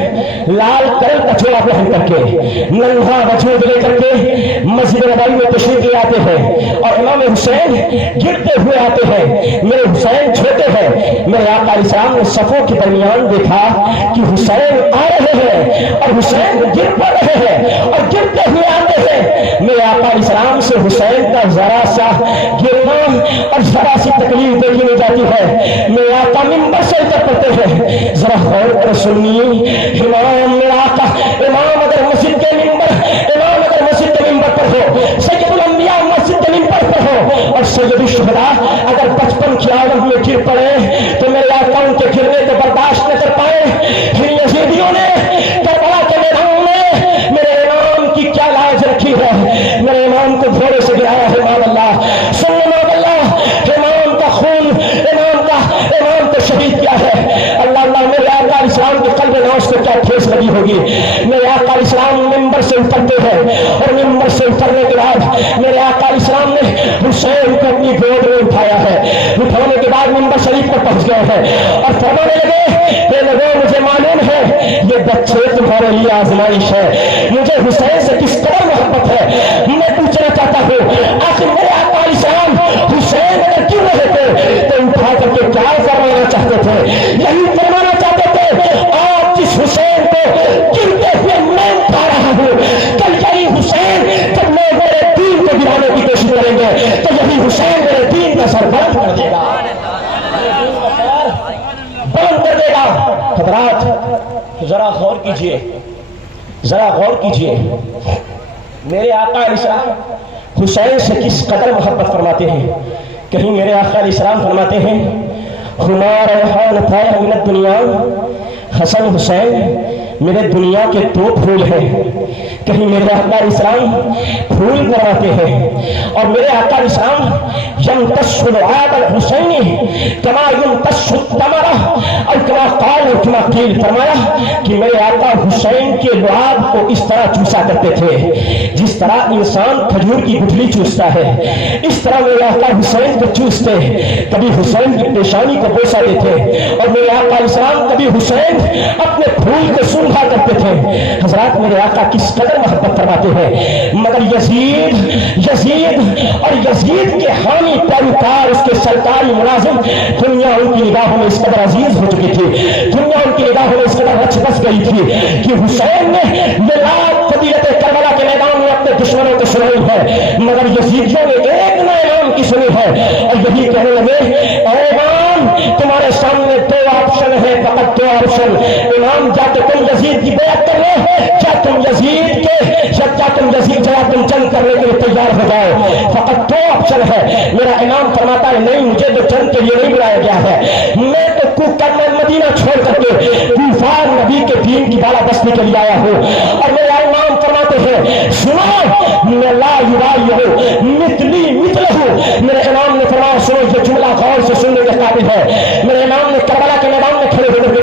لال کلر کا چولا پہن کر کے ننھا وجود لے کر کے مسجد نبوی میں تشریف لے آتے ہیں, اور امام حسین گرتے ہوئے آتے ہیں. میرے حسین چھوٹے ہیں. میرے آقا علیہ السلام نے صفوں کے درمیان دیکھا کہ حسین آ رہے ہیں اور حسین گر پڑ رہے ہیں اور گرتے ہوئے آتے ہیں. میرے آقا علیہ السلام سے حسین کا ذرا سا گرنا اور ذرا سی تکلیف دیکھی نہیں جاتی ہے. میرے آقا منبر سے اتر پڑتے ہیں. ذرا غور کر سنیے, امام میرا آقا, امام اگر مسجد کے منبر, امام اگر مسجد کے منبر پر ہو, سید الانبیاء مسجد کے منبر پر ہو, اور سید الشہداء اگر بچپن کی عالم میں گر پڑے تو میرے آقا ان کے گرنے کو برداشت نہ کر پائے. پھر یزیدیوں نے کربلا کے میدان میں میرے امام کی کیا لاج رکھی ہے, میرے امام کو گھوڑے سے گرایا ہے. ماذ اللہ, سن ماذ اللہ, امام کا خون, امام کو شہید کیا ہے. اللہ اللہ, میرے آقا علیہ السلام کے قلب ناز کو کیا ٹھیس لگی ہوگی. میرے آقا علیہ السلام منبر سے اترتے ہیں, اور منبر سے اترنے کے بعد میرے آقا علیہ السلام نے حسین کو اپنی گود میں اٹھایا ہے. اٹھانے کے بعد منبر شریف پر پہنچ گئے ہیں اور فرمانے لگے کہ لوگوں, مجھے معلوم ہے یہ بچے تمہارے لیے آزمائش ہے. مجھے حسین سے کس قدر محبت ہے, میں پوچھنا چاہتا ہوں, آخر میرے آقا علیہ السلام حسین اگر کیوں رہے تھے تو اٹھا کر کے کیا فرمانا چاہتے تھے؟ یہی فرمانا چاہتے تھے, آج جس حسین کو گرتے ہوئے میں اٹھا رہا ہوں, کل یہی حسین جب لوگ میرے دین کو گرانے کی کوشش کریں گے تو یہی حسین میرے دین کا سر بلند کر دے گا, بلند کر دے گا. حضرات ذرا غور کیجئے, ذرا غور کیجئے, میرے آقا علیہ السلام حسین سے کس قدر محبت فرماتے ہیں. کہیں میرے آقا علیہ السلام فرماتے ہیں, ہمارا ریحان تھا من الدنیا, حسن حسین میرے دنیا کے دو پھول ہیں. کہیں میرے آقا علیہ السلام پھول کرواتے ہیں, اور میرے آقا علیہ السلام یمتص لعاب الحسین کما یمتص التمرہ, اور کما قال کما قیل, فرمایا کہ میرے آقا حسین کے لعاب کو اس طرح چوسا کرتے تھے جس طرح انسان کھجور کی گٹھلی چوستا ہے, اس طرح میرے آقا حسین کو چوستے. کبھی حسین کی پیشانی کو بوسا دیتے, اور میرے آقا علیہ السلام کبھی حسین اپنے پھول کو سونگھا کرتے تھے. حضرات میرے آقا کس قدر محبت فرماتے ہیں. مگر یزید اور یزید کے حامی پیروکار, اس کے سرکاری ملازم, دنیا ان کی نگاہوں میں اس قدر عزیز ہو چکی تھی, دنیا ان کی نگاہوں میں اس قدر رچ بس گئی تھی کہ حسین نے ملاد فضیلت کربلا کے میدان میں اپنے دشمنوں کو سنائی ہے, مگر یزیدیوں نے ایک نہ امام کی سنی ہے, اور یہی کہنے لگے, اے امام تمہارے سامنے دو آپشن ہے, فقط دو آپشن. امام یا تو تم یزید کی بیعت کر لو, یا تم جنگ کرنے کے لیے تیار ہو جاؤ. فقط دو آپشن ہے. میرا امام فرماتا ہے, نہیں, مجھے تو جنگ کے لیے نہیں بلایا گیا ہے, میں تو مدینہ چھوڑ کر کے کوفہ نبی کے دین کی بالا بستی کے لیے آیا ہوں. اور میرا امام فرماتے ہیں, سنو, میں لا یبایع مثلی مثلہ. میرے امام نے فرمایا, سنو, یہ جملہ غور سے سننے کے قابل ہے. میرے امام نے کربلا کے میدان میں کھڑے ہو کر کے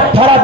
18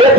1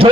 2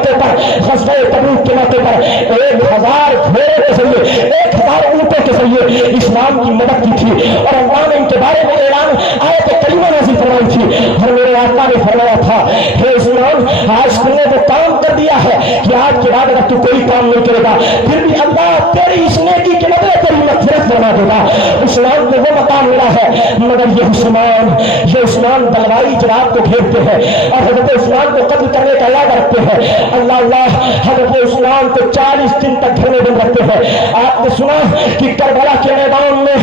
موقع پر, غزوہ تبوک کے موقع پر 1000 گھوڑے کے ذریعے 1000 اونٹوں کے ذریعے اسلام کی مدد کی تھی, اور اللہ نے ان کے بارے میں اعلان آیت کریمہ نازل فرمائی تھی. اور میرے آقا نے فرمایا تھا, ہے عثمان, آج تم نے وہ کام کر دیا ہے کہ آج کے بعد اگر تو کوئی کام نہیں کرے گا پھر بھی اللہ تیری اس نیکی کے بدلے تیری مغفرت فرما دے گا. عثمان کو وہ مقام ملا ہے, مگر یہ عثمان بلوائی جناب کو گھیرتے ہیں اور حضرت عثمان کو قتل کرنے کا ارادہ رکھتے ہیں. اللہ حضرت عثمان کو 40 دن تک گھر میں بند رکھتے ہیں. آپ نے سنا کہ کربلا کے میدان میں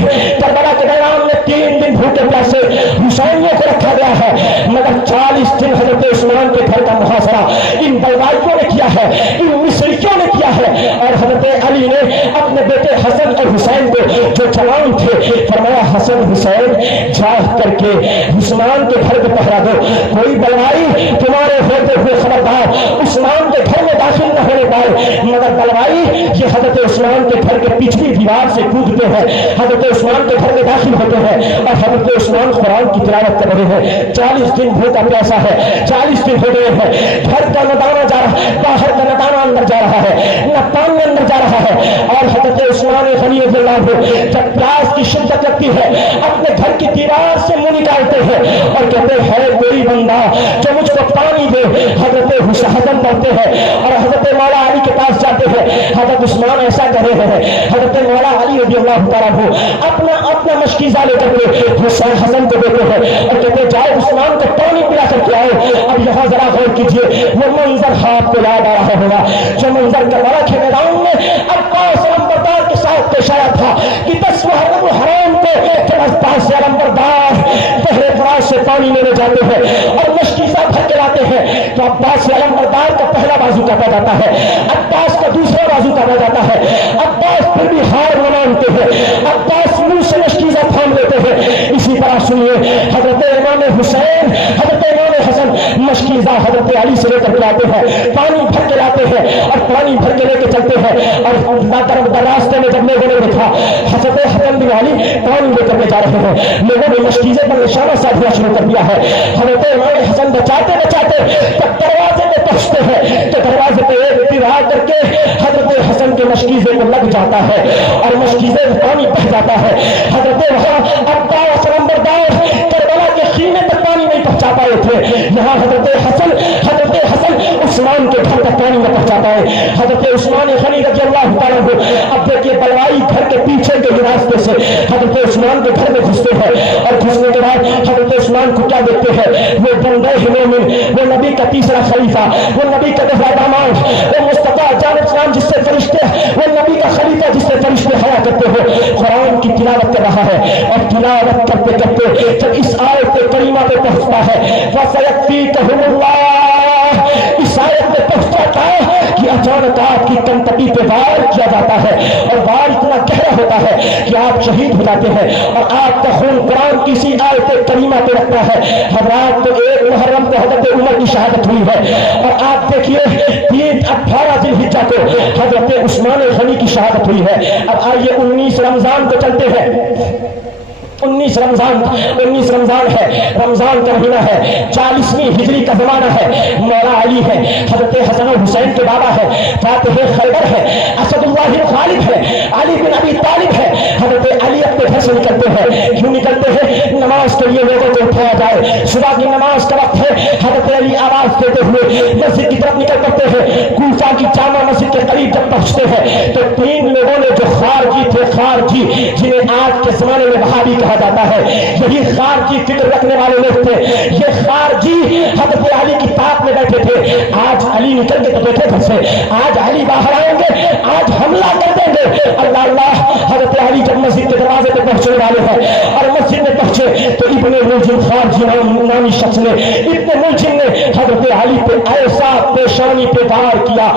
3 دن بھوکے پیاسے حسینیوں کو رکھا گیا ہے, مگر 40 دن حضرت عثمان کے گھر کا محاصرہ ان بلوائیوں نے کیا ہے, ان مصریوں نے کیا ہے. اور حضرت علی نے اپنے بیٹے حسن اور حسین کو جو جوان تھے فرمایا, حسن حسین جا کر کے عثمان کے گھر کو پہرا دو, کوئی بلوائی تمہارے ہوتے ہوئے خبردار عثمان کے گھر میں داخل نہ ہونے پائے. مگر بلوائی یہ حضرت عثمان کے گھر کے پچھلی دیوار سے کودتے ہیں, حضرت عثمان کے گھر میں داخل ہوتے ہیں اور حضرت عثمان قرآن کی تلاوت کر رہے ہیں. 40 دن بھوکا پیاسا ہے, 40 دن ہو گئے ہیں, گھر کا نہ دانا جا رہا, باہر کا نہ دانا اندر جا رہا ہے, نہ پانی اندر جا رہا ہے. اور حضرت عثمان غنی رضی اللہ عنہ جب پیاس کی شدت لگتی ہے اپنے گھر کی دیوار سے منہ نکالتے ہیں اور کہتے ہیں کوئی بندہ جو مجھ کو پانی دے. حضرت حسن پڑھتے ہیں اور حضرت مولا علی کے پاس جاتے ہیں. حضرت عثمان ایسا کر رہے ہیں, حضرت مولا علی رضی اللہ تعالیٰ عنہ اپنا مشکیزہ لے کر کے حسن کو دیتے ہیں اور کہتے ہیں جاؤ عثمان کو پانی پلا کر کے آؤ. اب یہاں ذرا غور کیجیے, وہ منظر آپ کو یاد آ رہا ہوگا جو منظر کربلا کے میدان میں عباس علمبردار کے ساتھ پیش آیا تھا کہ 10 محرم الحرام کو جب عباس علمبردار پہلے فراز سے پانی لینے جاتے ہیں اور مشکیزہ بھر کے لاتے ہیں تو عباس علمبردار کا پہلا بازو کاٹا جاتا ہے, عباس کا دوسرا بازو کاٹا جاتا ہے. عباس پھر بھی ہار نہ مانتے ہیں, عباس منہ سے مشکیزہ تھام لیتے ہیں. اسی طرح سنیے حضرت امام حسین حضرت امام حسن مشکیزہ حضرت علی سے لے کر کے آتے ہیں, پانی بھر کے لاتے ہیں اور پانی بھر کے لے کے چلتے ہیں. اور راستے میں جب لوگوں نے دیکھا حضرت حسن بن علی پانی لے کر کے جا رہے ہیں, لوگوں نے مشکیزے پر نشانہ سازنا شروع کر دیا ہے. حضرت امام حسن بچاتے جب دروازے پہ پہنچتے ہیں تو دروازے پہ ایک تیر آ کر کے حضرت حسن کے مشکیزے کو لگ جاتا ہے اور مشکیزے میں پانی بہ جاتا ہے. حضرت وہاں عباس علمبردار کربلا کے خیمے تک پانی نہیں پہنچا پائے تھے, یہاں حضرت حسن عثمان کے گھر تک پانی نہ پہنچا پائے. حضرت عثمان غنی رضی اللہ تعالیٰ عنہ اب دیکھیے بلوائی گھر کے پیچھے کے راستے سے حضرت عثمان کے گھر میں گھستے ہیں اور گھسنے کے بعد حضرت عثمان کو کیا دیکھتے ہیں, وہ بندے مومن, وہ نبی کا تیسرا خلیفہ, وہ نبی کا دوسرا داماد, وہ مصطفیٰ جان اسلام جس سے فرشتے, وہ نبی کا خلیفہ جس سے فرشتے حیا کرتے ہو, قرآن کی تلاوت کر رہا ہے. اور تلاوت کرتے کرتے جب اس آیت کریمہ پہ پہنچتا ہے فَسَيَكْفِيكَهُمُ اللَّهُ, اس آیت پہ پہنچ جاتا ہے کہ اچانک آپ کی کنٹپی پہ وار کیا جاتا ہے اور وار اتنا گہرا ہوتا ہے کہ آپ شہید ہو جاتے ہیں اور آپ کا خون قرآن کی سی آیت کریمہ پہ رکھتا ہے. حضرات تو 1 محرم کو حضرت عمر کی شہادت ہوئی ہے اور آپ دیکھیے 18 ذی الحجہ کو حضرت عثمان غنی کی شہادت ہوئی ہے. اب آئیے 19 رمضان کو چلتے ہیں. 19 رمضان ہے, رمضان کا مہینہ ہے, 40ویں ہجری کا زمانہ ہے. مولا علی ہے, حضرت حسن اور حسین کے بابا ہے, فاتح خیبر ہے, اسد اللہ غالب ہے, علی بن ابی طالب ہے. حضرت علی اپنے گھر سے نکلتے ہیں, کیوں نکلتے ہیں؟ نماز کے لیے لوگوں کو اٹھایا جائے, صبح کی نماز کا وقت ہے. حضرت علی آواز دیتے ہوئے مسجد کی طرف نکل پڑتے ہیں. کوفہ کی جامع مسجد کے قریب جب پہنچتے ہیں تو 3 لوگوں نے جو خارجی جنہیں آج کے زمانے میں وہابی کہا جاتا ہے, یہی خارجی فکر رکھنے والے لوگ تھے. یہ خارجی حضرت علی کی طاق میں بیٹھے تھے. آج علی نکل کے تو بیٹھے گھر سے, آج علی باہر آئیں گے, آج حملہ کر دیں گے. اللہ حضرت علی جب مسجد کے دروازے پہ پہنچنے والے ہیں اور مسجد میں پہنچے تو ابن ملجم خارجی نامی شخص نے, ابن ملجم نے حضرت علی پہ ایسا پیشانی پہ وار کیا,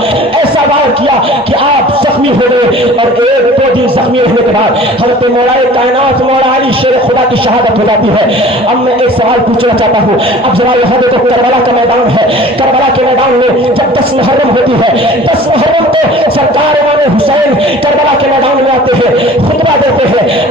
ایسا وار کیا کہ آپ زخمی ہو گئے. اور 1-2 دن زخمی رہنے کے بعد حضرت مولا کائنات مولا علی شیر خدا کی شہادت ہو جاتی ہے. اب میں ایک سوال پوچھنا چاہتا ہوں. اب ذرا یہاں دیکھو کربلا کا میدان ہے, کربلا کے میدان میں جب 10 محرم ہوتی ہے, 10 محرم کو سرکار امام حسین کربلا کے میدان میں آتے ہیں, خطبہ دیتے ہیں,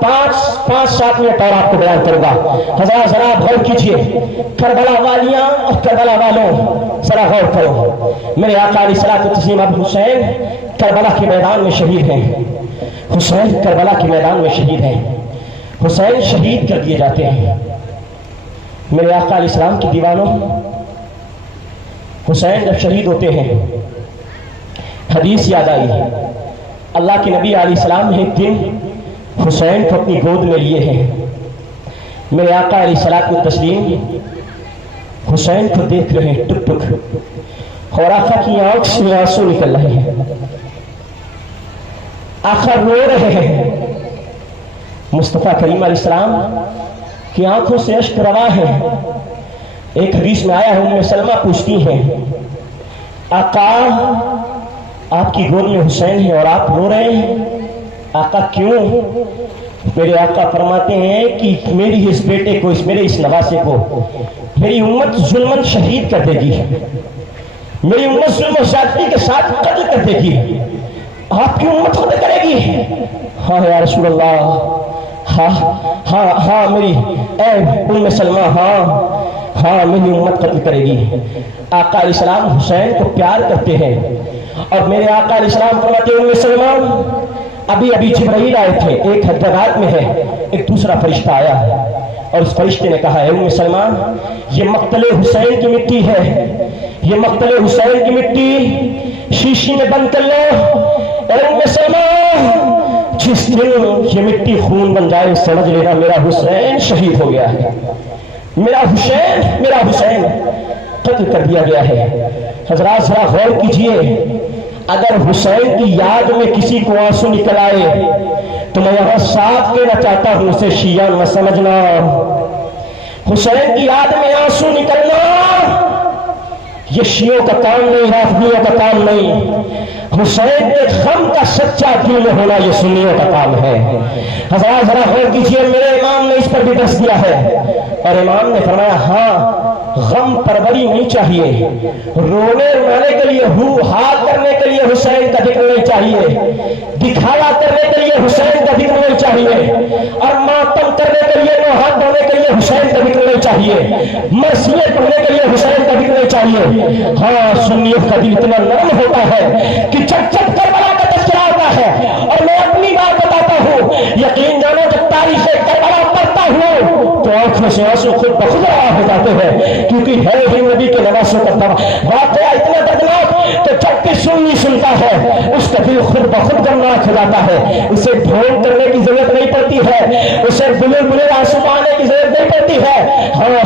5-7 منٹ اور آپ کو بیان کروں گا. حضرات ذرا غور کیجئے، کربلا والیاں اور کربلا والوں ذرا غور کرو. میرے آقا علیہ الصلوۃ والتسلیم ابو حسین کربلا کے میدان میں شہید ہیں. حسین کربلا کے میدان میں شہید ہیں. حسین شہید کر دیے جاتے ہیں. میرے آقا علیہ السلام کی دیوانوں، حسین جب شہید ہوتے ہیں حدیث یاد آئی. اللہ کے نبی علیہ السلام نے ایک دن حسین کو اپنی گود میں لیے ہیں. میرے آقا علیہ الصلوۃ والتسلیم حسین کو دیکھ رہے ہیں ٹک ٹک، اور آقا کی آنکھ سے آنسو نکل رہے ہیں. آقا رو رہے ہیں. مصطفیٰ کریم علیہ السلام کی آنکھوں سے اشک رواں ہے. ایک حدیث میں آیا ہے، ام سلمہ پوچھتی ہیں آقا آپ کی گود میں حسین ہے اور آپ رو رہے ہیں، آقا کیوں؟ میرے آقا فرماتے ہیں کہ میری اس بیٹے کو، میرے اس نواسے کو میری امت ظلمن شہید کر دے گی، میری امت ظلم و زیادتی کے ساتھ قتل کر دے گی، آپ کی امت قتل کرے گی؟ ہاں یا رسول اللہ، ہاں میری اے ام سلمہ، ہاں میری امت قتل کرے گی. آقا علیہ السلام حسین کو پیار کرتے ہیں، اور میرے آقا علیہ السلام فرماتے ہیں ام سلمہ ابھی جبرائیل آئے تھے، ایک حجرات میں ہے، ایک دوسرا فرشتہ آیا ہے اور اس فرشتے نے کہا ہے ام سلمہ یہ مقتل حسین کی مٹی ہے، یہ مقتل حسین کی مٹی شیشی میں بند کر لو. اے ام سلمہ جس دن یہ مٹی خون بن جائے سمجھ لینا میرا حسین شہید ہو گیا ہے، میرا حسین قتل کر دیا گیا ہے. حضرات ذرا غور کیجئے، اگر حسین کی یاد میں کسی کو آنسو نکل آئے تو میں یہاں صاف کہنا چاہتا ہوں اسے شیعہ نہ سمجھنا. حسین کی یاد میں آنسو نکلنا یہ شیعوں کا کام نہیں، رافضیوں کا کام نہیں. حسین کے غم کا سچا دل میں ہونا یہ سنیوں کا کام ہے. حضرات ذرا غور کیجئے، میرے امام نے اس پر بھی دس دیا ہے، اور امام نے فرمایا ہاں غم پروری نہیں چاہیے، رونے رلانے کے لیے ہا کرنے کے لیے حسین کا ذکر نہیں چاہیے، دکھاوا کرنے کے لیے حسین کا ذکر نہیں چاہیے، اور ماتم کرنے کے لیے نوحات ہونے کے لیے حسین کا ذکر نہیں چاہیے، مرثیے پڑھنے کے لیے حسین کا ذکر نہیں چاہیے. ہاں سنیوں کا دل اتنا نرم ہوتا ہے کہ جب کربلا کا تذکرہ ہوتا ہے، اور میں اپنی بات بتاتا ہوں، یقین جانو جب تاریخ کربلا پڑھتا ہوں تو آنکھوں سے آنسو خود بخود روا ہو جاتے ہیں، کیونکہ ہے ہی نبی کے نواسوں کا واقعہ اتنا دردناک کہ جب بھی سنی سنتا ہے اس کا دل خود بخود گمناک ہو جاتا ہے. اسے ڈھونگ کرنے کی ضرورت نہیں پڑتی ہے، اسے بلے آنسو بہانے کی ضرورت نہیں پڑتی ہے. ہاں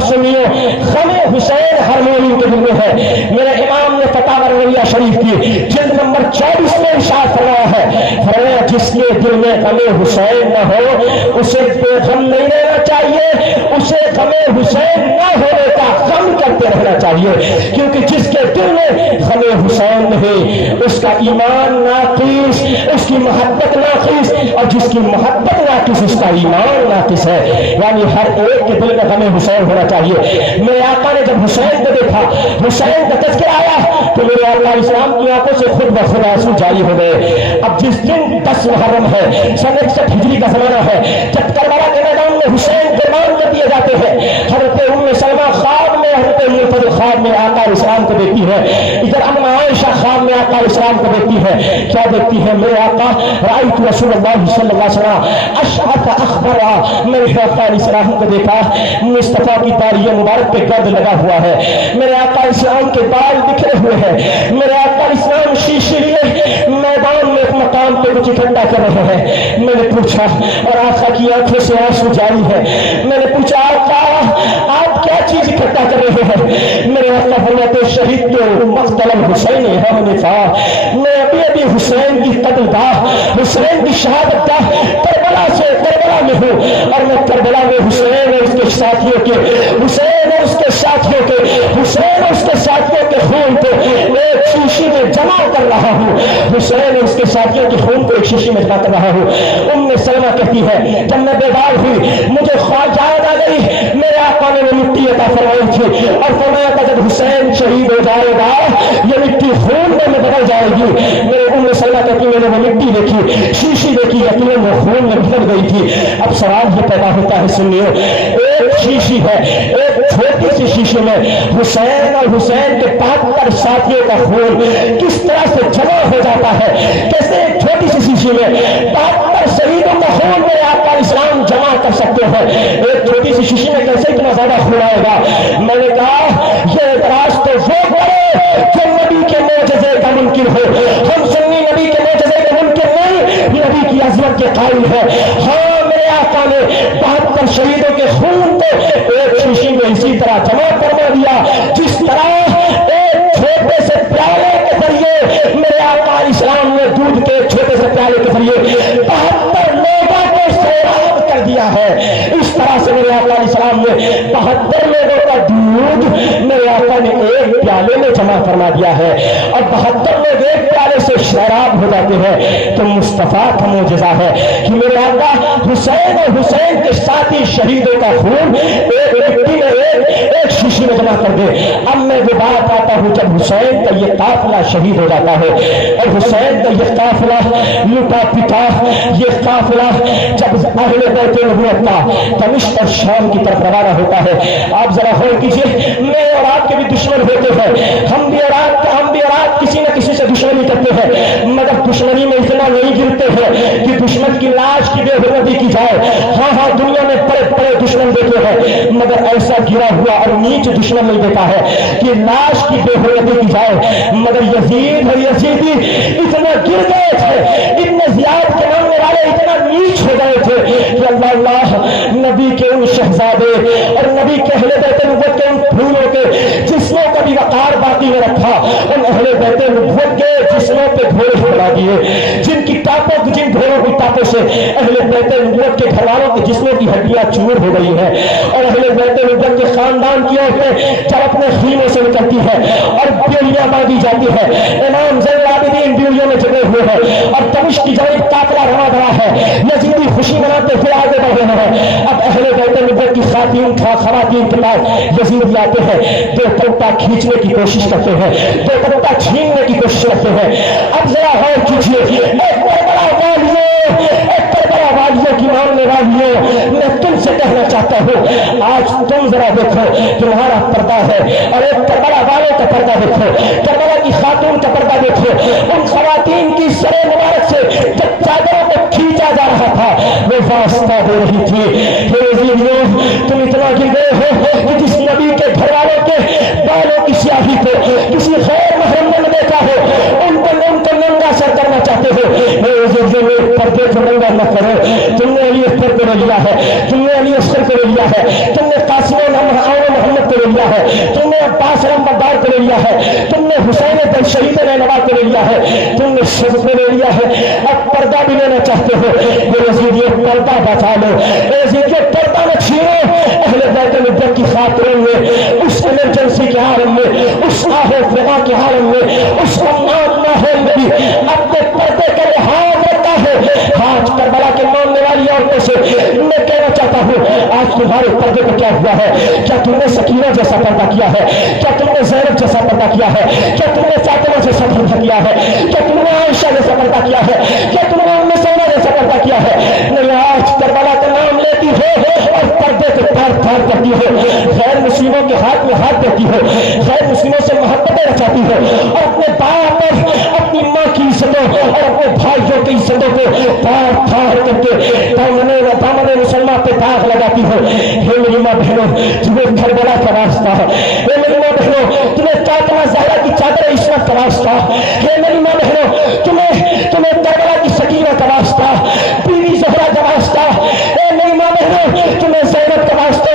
سنیو غم حسین ہر مومن کے دل میں ہے. میرے امام نے فتاوی رویہ شریف کی جلد نمبر 24 میں ارشاد فرمایا ہے، فرمایا جس کے دل میں غم حسین نہ ہو اسے بے غم نہیں رہنا چاہیے، اسے غم حسین نہ ہونے کا غم کرتے رہنا چاہیے، کیونکہ جس کے دل میں غم حسین نہیں اس کا ایمان ناقص، اس کی محبت ناقص، اور جس کی محبت ناقص اس کا ایمان ناقص ہے. یعنی ہر ایک کے دل میں غم حسین ہونا چاہیے. میرے آقا نے جب حسین کو دیکھا، حسین کا تذکرہ آیا تو میرے آقا علیہ السلام کی آنکھوں سے خود بخود آنسو جاری ہو گئے. اب جس دن 10 محرم ہے، سن 61 ہجری کا زمانہ ہے، جب کربلا کے میدان میں حسین قربان کر دیے جاتے ہیں، حضرت ام سلمہ خواب میں، حضرت منفضل خواب میں آقا علیہ السلام کو دیکھتی ہے، ادھر ام عائشہ خواب میں آقا علیہ السلام کو دیکھتی ہے. کیا دیکھتی ہے؟ میرے آقا رأیت رسول اللہ صلی اللہ علیہ وسلم اشعث اخبرا، میں نے آقا علیہ السلام کو دیکھا مصطفیٰ کی داڑھی مبارک پہ گرد لگا ہوا ہے، میرے آقا علیہ السلام کے بال بکھرے ہوئے ہیں، میرے آقا علیہ السلام شیشے لیے میدان میں ایک مقام پہ کچھ اکٹھا کر رہے ہیں. میں نے پوچھا، اور آقا کی آنکھوں سے آنسو جاری ہے، میں نے پوچھا آقا آپ کیا چیز اکٹھا کر رہے ہیں؟ میرے آقا فرماتے شہید تو مقتل حسین ہے تھا، میں ابھی حسین کی قتل گاہ، حسین کی شہادت گاہ کربلا میں ہوں، اور میں کربلا میں حسین اور اس کے ساتھیوں کے خون کو ایک شیشی میں جمع کر رہا ہوں، حسین اور اس کے ساتھیوں کے خون کو ایک شیشی میں جمع کر رہا ہوں. ام سلمہ کہتی ہے جب میں بیدار ہوئی مجھے خواہش یاد آ گئی میرے آقا نے وہ مٹی عطا فرمائی تھی اور فرمایا تھا جب حسین شہید ہو جائے گا یہ مٹی خون میں بدل جائے گی. میرے ام سلمہ کہتی میں نے وہ مٹی دیکھی, شیشی دیکھی, یقیناً وہ خون میں بدل گئی تھی. اب سوال یہ پیدا ہوتا ہے سنیو, ایک شیشی ہے, ایک چھوٹی سی شیشی میں حسین اور حسین کے 72 ساتھیوں کا خون کس طرح سے جمع ہو جاتا ہے, کیسے ایک چھوٹی سی شیشی میں 72 شہیدوں کا خون میرے آقا اسلام جمع کر سکتے ہیں. ایک چھوٹی سی شیشی میں کیسے اتنا زیادہ خون آئے گا؟ میں نے کہا یہ اعتراض تو وہ کرے جو نبی کے معجزے کا منکر ہو. ہم سنی نبی کے معجزے کا منکر نہیں, نبی کی عظمت کے قائل ہے. ہاں میرے آقا نے 72 شہیدوں کے خون کو ایک شیشی میں اسی طرح جمع کروا دیا جس طرح ایک چھوٹے سے پیالے کے ذریعے میرے آقا اسلام نے دودھ کے چھوٹے سے پیالے کے ذریعے 72 لوگوں کو سیراب کر دیا ہے. اس طرح سے میرے آقا اسلام نے 72 لوگوں کا دودھ میرے آقا نے ایک پیالے میں جمع فرما دیا ہے اور 72 لوگ ایک پیالے سے سیراب ہو جاتے ہیں. تو مصطفیٰ کا معجزہ ہے کہ میرے آقا حسین اور حسین کے ساتھی شہیدوں کا خون ایک مٹی میں ایک شیشی میں جمع کر دے. اب میں وہ بات آتا ہوں جب حسین کا یہ قافلہ شہید ہو جاتا ہے اور حسین کا یہ قافلہ لوٹا پٹا, یہ قافلہ جب اہل بیت نبوت کا دمشق اور شام کی طرف روانہ ہوتا ہے. آپ ذرا غور کیجیے, میں اور آپ کے بھی دشمن ہوتے ہیں, ہم بھی اور آپ کسی نہ کسی سے دشمنی کرتے ہیں, مگر دشمنی میں اتنا نہیں گرتے ہیں کہ دشمن کی لاش کی بے حرمتی کی جائے. ہاں دنیا میں بڑے دشمن دیکھے ہیں مگر ایسا گرا ہوا اور نیچ دشمن نہیں دیتا ہے کہ لاش کی بے حرمتی کی جائے. مگر یزید اور یزیدی اتنا گر گئے تھے, اتنے زیاد کے ماننے والے اتنا نیچ ہو گئے تھے کہ اللہ نبی کے ان شہزادے اور نبی کے اہل بیت نبوت کے ان پھولوں کے جسموں کا بھی وقار باقی میں رکھا, ان اہل بیت نبوت کے جسموں پہ گھوڑے پڑا دیے جن گھوڑوں کی ٹاپوں سے اہل بیت نبوت کے گھر والوں کے جسموں کی ہڈیاں چور ہو گئی ہیں. اور اہل بیت نبوت کے خاندان کی عورتیں جب اپنے خیموں سے نکلتی ہے اور بیڑیاں باندھی جاتی ہے, امام زین العابدین بیڑیوں میں جگے ہوئے ہیں اور دمشق کی جانب قافلہ رواں رہا ہے, یزیدی خوشی مناتے ہوئے آگے بڑھ رہے ہیں. اب اہل بیت نبوت کی خواتین کے پاس یزید آتے ہیں, دو پٹا کھینچنے کی کوشش کرتے ہیں, دو پٹا چھیننے کی کوشش کرتے ہیں. اب ذرا غور کیجیے, ایک کربلا والیوں کی ماننے والیوں, میں تم سے کہنا چاہتا ہوں آج تم ذرا دیکھو تمہارا پردہ ہے اور ایک کربلا والوں کا پردہ دیکھو, کربلا کی خاتون کا پردہ دیکھو. ان خواتین کی سر مبارک سے جب چادروں کو کھینچا جا رہا تھا وہ واسطہ دے رہی تھی. تم اتنا گر گئے ہو کہ جس نبی کے گھر والوں کے بالوں کی سیاہی کو کسی غیر محرم نے دیکھا ہو ان کو ننگا سر کرنا چاہتے ہو. پردے کو ننگا نہ کرو. تم نے علی اکبر کو لے لیا ہے, تم نے علی اصغر کو لے لیا ہے, تم نے قاسم محمد کو لے لیا ہے, تم نے عباس علمبردار کو لے لیا ہے, تم نے حسین بن شہید رہنما کو لے لیا ہے, تم نے سب کو لے لیا ہے. اب پردہ بھی لینا چاہتے ہو, یہ پردہ بچا لو, یہ پردہ نہ چھینو. اہل بیت نبوت کی خاطروں میں اس ایمرجنسی کے عالم میں, اس آہ و فغاں کے عالم میں, اس امناک ماحول میں بھی اپنے پردے کا لحاظ رکھتا ہے. آج کربلا کے ماننے والی عورتوں سے میں کہنا چاہتا ہوں آج تمہارے پردے کو کیا ہوا ہے؟ کیا تم نے سکینہ جیسا پردہ کیا ہے؟ کیا تم نے زینب جیسا پردہ کیا ہے؟ کیا تم نے فاطمہ جیسا پردہ کیا ہے؟ کیا تم نے عائشہ جیسا پردہ کیا ہے؟ کیا تم نے ام سلمہ جیسا پردہ کیا ہے؟ نہیں, آج کربلا کا نام لیتی ہو اور پردے کو پھاڑ کرتی ہو, غیر مسلموں کے ہاتھ میں ہاتھ دیتی ہو, غیر مسلموں سے محبتیں رچاتی ہو اور اپنے باپ اور اپنی ماں کی عزتوں اور اپنے بھائیوں کی عزتوں کو پھاڑ کر کے دامن مسلمان پہ داغ لگاتی ہو. ہے میری ماں بہنوں, تمہیں کربلا کا واسطہ ہے. ہے میری ماں بہنوں, تمہیں فاطمہ زہرا کی چادر عصمت کا واسطہ ہے. میری ماں بہنوں, تمہیں کربلا کی سکینہ کا واسطہ, بیوی زہرا کا واسطہ. میری ماں بہنوں, تمہیں زینب کا واسطہ.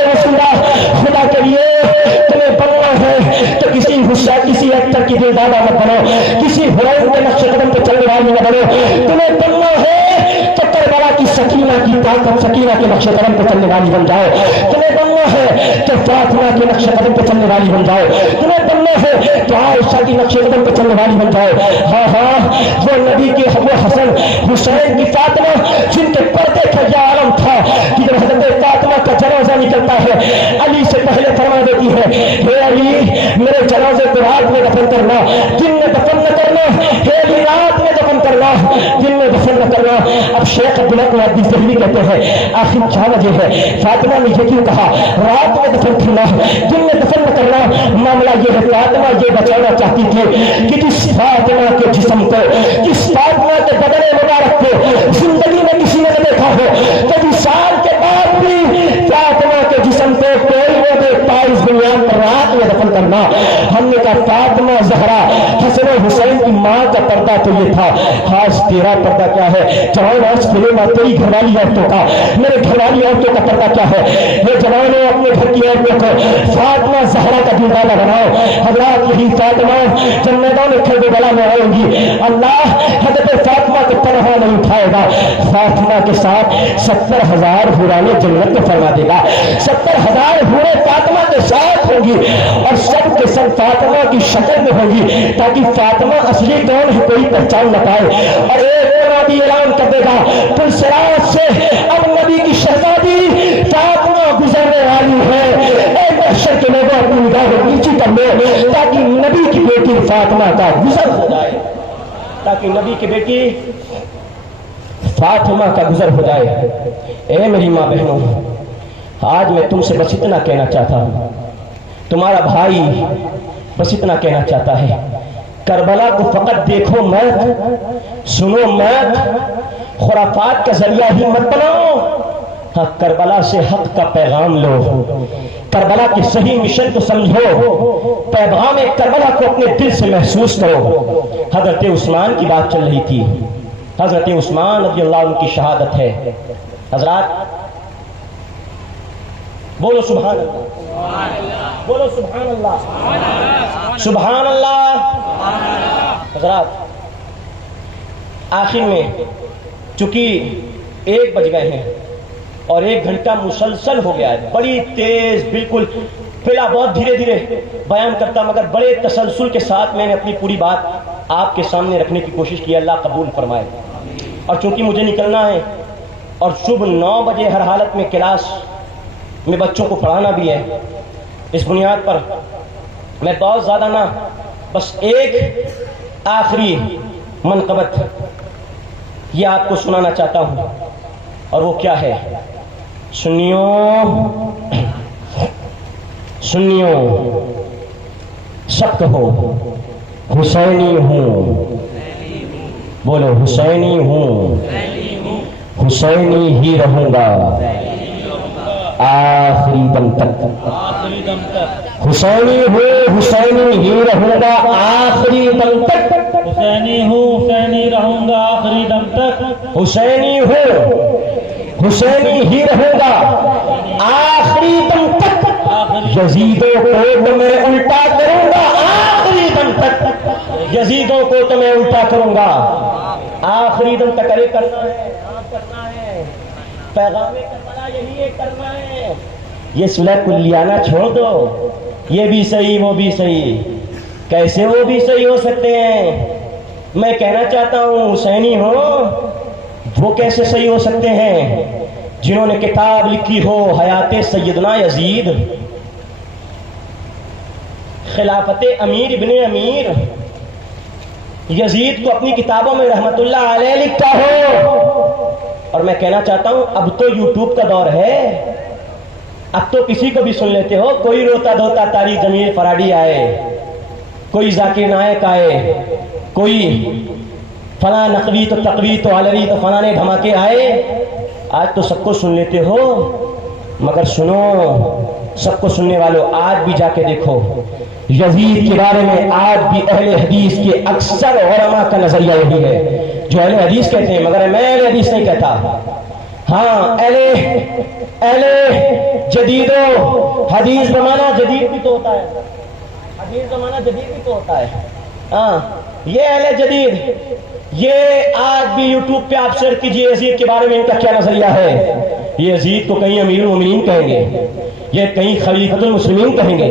خدا کے لیے تمہیں بننا ہے تو کسی ایکٹر کی دل دادا مت بنو, کسی ہیروئن کے نقش قدم پہ چلنے والی نہ بنو. تمہیں بننا ہے تو کربلا کی سکینہ کی طاقت, سکینہ کے نقش قدم پہ چلنے والی بن جاؤ. تمہیں بننا ہے تو فاطمہ کے نقش قدم پہ چلنے والی بن جاؤ. تمہیں بننا ہے تو عائشہ کی نقش قدم پہ چلنے والی بن جاؤ. ہاں وہ نبی کے وہ حسن حسین کی فاطمہ جن کے پردے کا یہ عالم تھا کہ جب حضرت فاطمہ کا جنازہ نکلتا ہے ہے علی میرے جنازے کو رات میں دفن کرنا، دن میں دفن نہ کرنا، ہے علی رات میں دفن کرنا، دن میں دفن نہ کرنا۔ اب شیخ عبداللہ کو حدیث دہلوی کہتے ہیں آخر کیا وجہ ہے؟ فاطمہ نے یہ کیوں کہا رات میں دفن کرنا دن میں دفن نہ کرنا؟ معاملہ یہ ہے فاطمہ یہ بچانا چاہتی تھی کہ جس فاطمہ کے جسم کو، جس فاطمہ کے بدن مبارک کو زندگی میں کسی نے نہ دیکھا ہو، کبھی سال کے بعد بھی فاطمہ کے جسم کو کوئی نہ دیکھتا اس دنیا پر رات میں دفن کرنا۔ ہم نے کہا فاطمہ زہرا حسن و حسین کی ماں کا پردہ تو یہ تھا، خاص تیرا پردہ کیا ہے؟ جوان آج کھلے ماں تیری گھر والی عورتوں کا، میرے گھر والی عورتوں کا پردہ کیا ہے؟ یہ جوانوں اپنے گھر کی عورتوں کو فاطمہ زہرا کا دیوانہ بناؤ۔ حضرات یہی فاطمہ جب میدان کھیل بلا میں آئیں گی اللہ حضرت فاطمہ کو تنہا نہیں اٹھائے گا، فاطمہ کے ساتھ 70,000 حورانے جنت کو فرما دے گا، 70,000 حوریں فاطمہ کے ساتھ ہوں گی اور سب کے سب فاطمہ کی شکل میں ہوں گی تاکہ فاطمہ اصلی کون ہے کوئی پہچان نہ پائے۔ اور ایک نبی اعلان کر دے گا پل صراط سے اب نبی کی شہزادی فاطمہ گزرنے والی ہے، اے محشر کے لوگوں اپنی نگاہ نیچی کر لو تاکہ نبی کی بیٹی فاطمہ کا گزر ہو جائے، تاکہ نبی کی بیٹی فاطمہ کا گزر ہو جائے۔ اے میری ماں بہنوں، آج میں تم سے بس اتنا کہنا چاہتا ہوں، تمہارا بھائی بس اتنا کہنا چاہتا ہے، کربلا کو فقط دیکھو مت، سنو مت، خرافات کا ذریعہ ہی مت بناؤ، ہاں کربلا سے حق کا پیغام لو، کربلا کی صحیح مشن کو سمجھو، پیغام کربلا کو اپنے دل سے محسوس کرو۔ حضرت عثمان کی بات چل رہی تھی، حضرت عثمان رضی اللہ عنہ کی شہادت ہے۔ حضرات بولو سبحان اللہ، بولو سبحان اللہ، سبحان اللہ۔ حضرات آخر میں چونکہ 1 بج گئے ہیں اور 1 گھنٹہ مسلسل ہو گیا ہے، بڑی تیز، بالکل پہلا بہت دھیرے دھیرے بیان کرتا مگر بڑے تسلسل کے ساتھ میں نے اپنی پوری بات آپ کے سامنے رکھنے کی کوشش کی، اللہ قبول فرمائے۔ اور چونکہ مجھے نکلنا ہے اور صبح 9 بجے ہر حالت میں کلاس میں بچوں کو پڑھانا بھی ہے، اس بنیاد پر میں بہت زیادہ نہ بس ایک آخری منقبت یہ آپ کو سنانا چاہتا ہوں، اور وہ کیا ہے؟ سنیوں سب کہو حسینی ہوں، بولو حسینی ہوں، حسینی ہی رہوں گا آخری دم تک، حسینی ہوں، حسینی ہی رہوں گا آخری دم تک، حسینی ہوں، حسینی رہوں گا آخری دم تک، حسینی ہوں، حسینی ہی رہوں گا آخری دم تک، یزیدوں کو تو میں الٹا کروں گا آخری دم تک، یزیدوں کو تو میں الٹا کروں گا آخری دم تک۔ ارے کرنا ہے، ہاں کرنا ہے، پیغام کربلا یہی ہے، کرنا ہے۔ یہ صلح کلیانہ چھوڑ دو، یہ بھی صحیح وہ بھی صحیح، کیسے وہ بھی صحیح ہو سکتے ہیں؟ میں کہنا چاہتا ہوں حسینی ہو وہ کیسے صحیح ہو سکتے ہیں جنہوں نے کتاب لکھی ہو حیات سیدنا یزید، خلافت امیر ابن امیر، یزید کو اپنی کتابوں میں رحمت اللہ علیہ لکھتا ہو۔ اور میں کہنا چاہتا ہوں اب تو یوٹیوب کا دور ہے، اب تو کسی کو بھی سن لیتے ہو، کوئی روتا دھوتا تاری جمیل فراڈی آئے، کوئی ذاکر نائک آئے، کوئی فلاں نقوی تو تقوی تو علوی تو فلاں دھماکے آئے، آج تو سب کو سن لیتے ہو، مگر سنو سب کو سننے والوں، آج بھی جا کے دیکھو یزید کے بارے میں آج بھی اہل حدیث کے اکثر علماء کا نظریہ یہی ہے، جو اہل حدیث کہتے ہیں، مگر میں اہل حدیث نہیں کہتا، ہاں اہل جدید و حدیث زمانہ جدید بھی تو ہوتا ہے، حدیث زمانہ جدید بھی تو ہوتا ہے، ہاں یہ اہل جدید، یہ آج بھی یوٹیوب پہ آپ سرچ کیجئے یزید کے بارے میں ان کا کیا نظریہ ہے۔ یہ یزید کو کہیں امیر المومنین کہیں گے، یہ کہیں خلیفۃ المسلمین کہیں گے،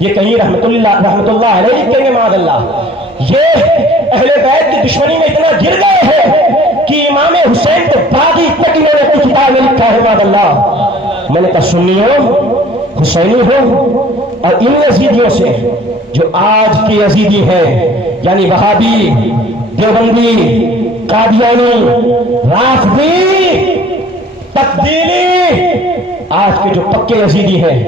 یہ کہیں رحمت اللہ علیہ کہیں گے، معاذ اللہ۔ یہ اہل بیت کی دشمنی میں اتنا گر گئے ہیں کہ امام حسین کو باغی تک انہوں نے اپنی کتاب میں لکھا ہے، معاذ اللہ۔ میں نے کہا سنیوں حسینی ہو اور ان یزیدیوں سے جو آج کے یزیدی ہیں، یعنی وہابی، دیوبندی، قادیانی، رافضی، تبدیلی، آج کے جو پکے یزیدی ہیں،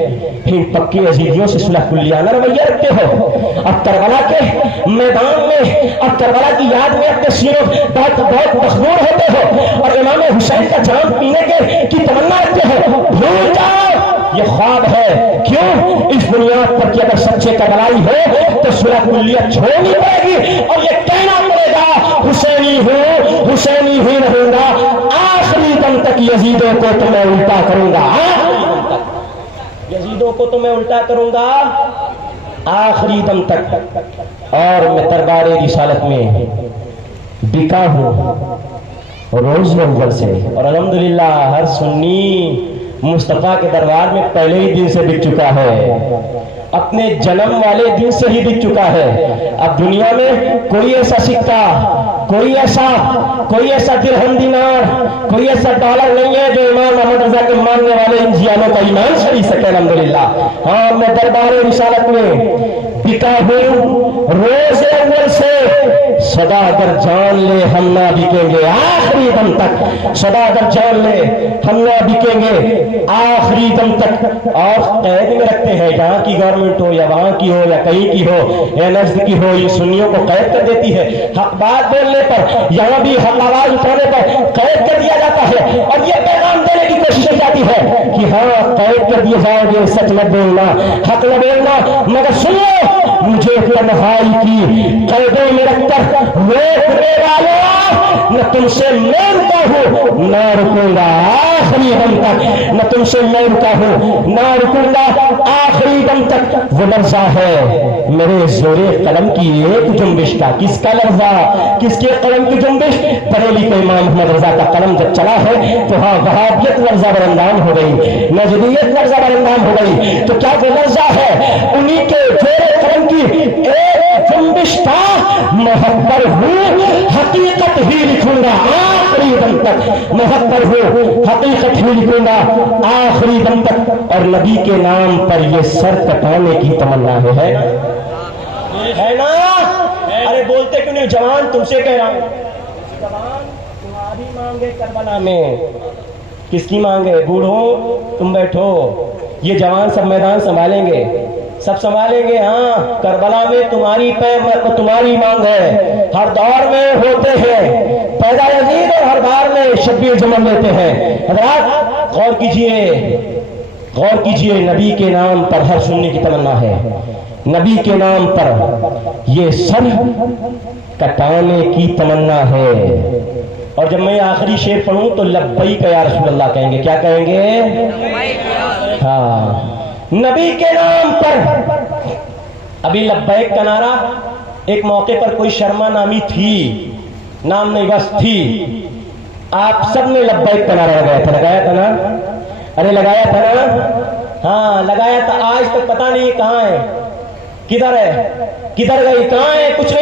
ان پکے یزیدیوں سے صلح کلیانہ رویہ رکھتے ہو. اب کربلا کے میدان میں، اب کربلا کی یاد میں اپنے سینوں بہت مخدور ہوتے ہو اور امام حسین کا جام پینے کی تمنا رکھتے ہو. بھول جاؤ، یہ خواب ہے. کیوں؟ اس بنیاد پر کہ اگر سچے کربلائی ہو تو صلح کلیہ چھوڑنی پڑے گی اور یہ کہنا پڑے گا حسینی ہوں، حسینی ہی رہوں گا، آخری دم تک یزیدوں کو تو میں الٹا کروں گا، یزیدوں کو تو میں الٹا کروں گا آخری دم تک. اور میں دربار رسالت میں بکا ہوں روز اول سے، اور الحمدللہ ہر سنی مصطفیٰ کے دربار میں پہلے ہی دن سے بک چکا ہے، اپنے جنم والے دن سے ہی بک چکا ہے. اب دنیا میں کوئی ایسا سکہ، کوئی ایسا درہم دینار، کوئی ایسا ڈالر نہیں ہے جو امام محمد رضا کے ماننے والے ان جیانوں کا ایمان خرید سکے. الحمدللہ ہاں میں دربار رسالت میں بکا ہوں روز اول سے. صدا اگر جان لے ہم نہ بکیں گے آخری دم تک، صدا اگر جان لے ہم نہ بکیں گے آخری دم تک. اور قید میں رکھتے ہیں، یہاں کی گورنمنٹ ہو یا وہاں کی ہو یا کہیں کی ہو یا نزد کی ہو، یہ سنیوں کو قید کر دیتی ہے. حق بات بولنے پر، یہاں بھی حق آواز اٹھانے پر قید کر دیا جاتا ہے اور یہ پیغام دینے کی کوشش کی جاتی ہے کہ ہاں قید کر دیے جاؤ گے، سچ مت بولنا، حق نہ بولنا. مگر سنو، مجھے تنہائی کی قیدوں میں رکھ کر روکنے والوں، نہ تم سے میں رکا ہوں نہ رکوں گا آخری دم تک، نہ تم سے میں رکا ہوں نہ رکوں گا آخری دم تک. وہ لرزہ ہے میرے زور قلم کی ایک جنبش کا. کس کا لرزہ؟ کس کے قلم کی جنبش؟ بریلی کے امام محمد رضا کا قلم جب چلا ہے تو ہاں وہابیت لرزہ برندام ہو گئی، نجدیت لرزہ برندام ہو گئی. تو کیا وہ لرزہ ہے انہی کے زور قلم کی ایک جنبش کا؟ محبت ہوں حقیقت ہی لکھوں گا آخری دم تک، محبت ہوں حقیقت ہی لکھوں گا آخری دم تک. اور نبی کے نام پر یہ سر کٹانے کی تمنا ہے نا؟ ارے بولتے کیوں نہیں؟ جوان تم سے کہہ رہا ہوں، جوان تمہاری مانگے کربلا میں، کس کی مانگے؟ بوڑھو تم بیٹھو، یہ جوان سب میدان سنبھالیں گے، سب سنبھالیں گے. ہاں کربلا میں تمہاری مانگ ہے. ہر دور میں ہوتے ہیں پیدا یزید اور ہر بار میں شبیر جمل لیتے ہیں. حضرات غور کیجئے، نبی کے نام پر ہر سننے کی تمنا ہے، نبی کے نام پر یہ سر کٹانے کی تمنا ہے. اور جب میں آخری شعر پڑھوں تو لبیک یا رسول اللہ کہیں گے. کیا کہیں گے؟ ہاں نبی کے نام پر. ابھی لبیک کا نعرہ ایک موقع پر کوئی شرما نامی تھی، نام نہیں بس تھی، آپ سب نے لبیک کا نعرہ لگایا تھا نا؟ ارے لگایا تھا نا؟ ہاں لگایا تھا. آج تک پتہ نہیں کہاں ہے، کدھر ہے، کدھر گئی، کہاں ہے، کچھ نہیں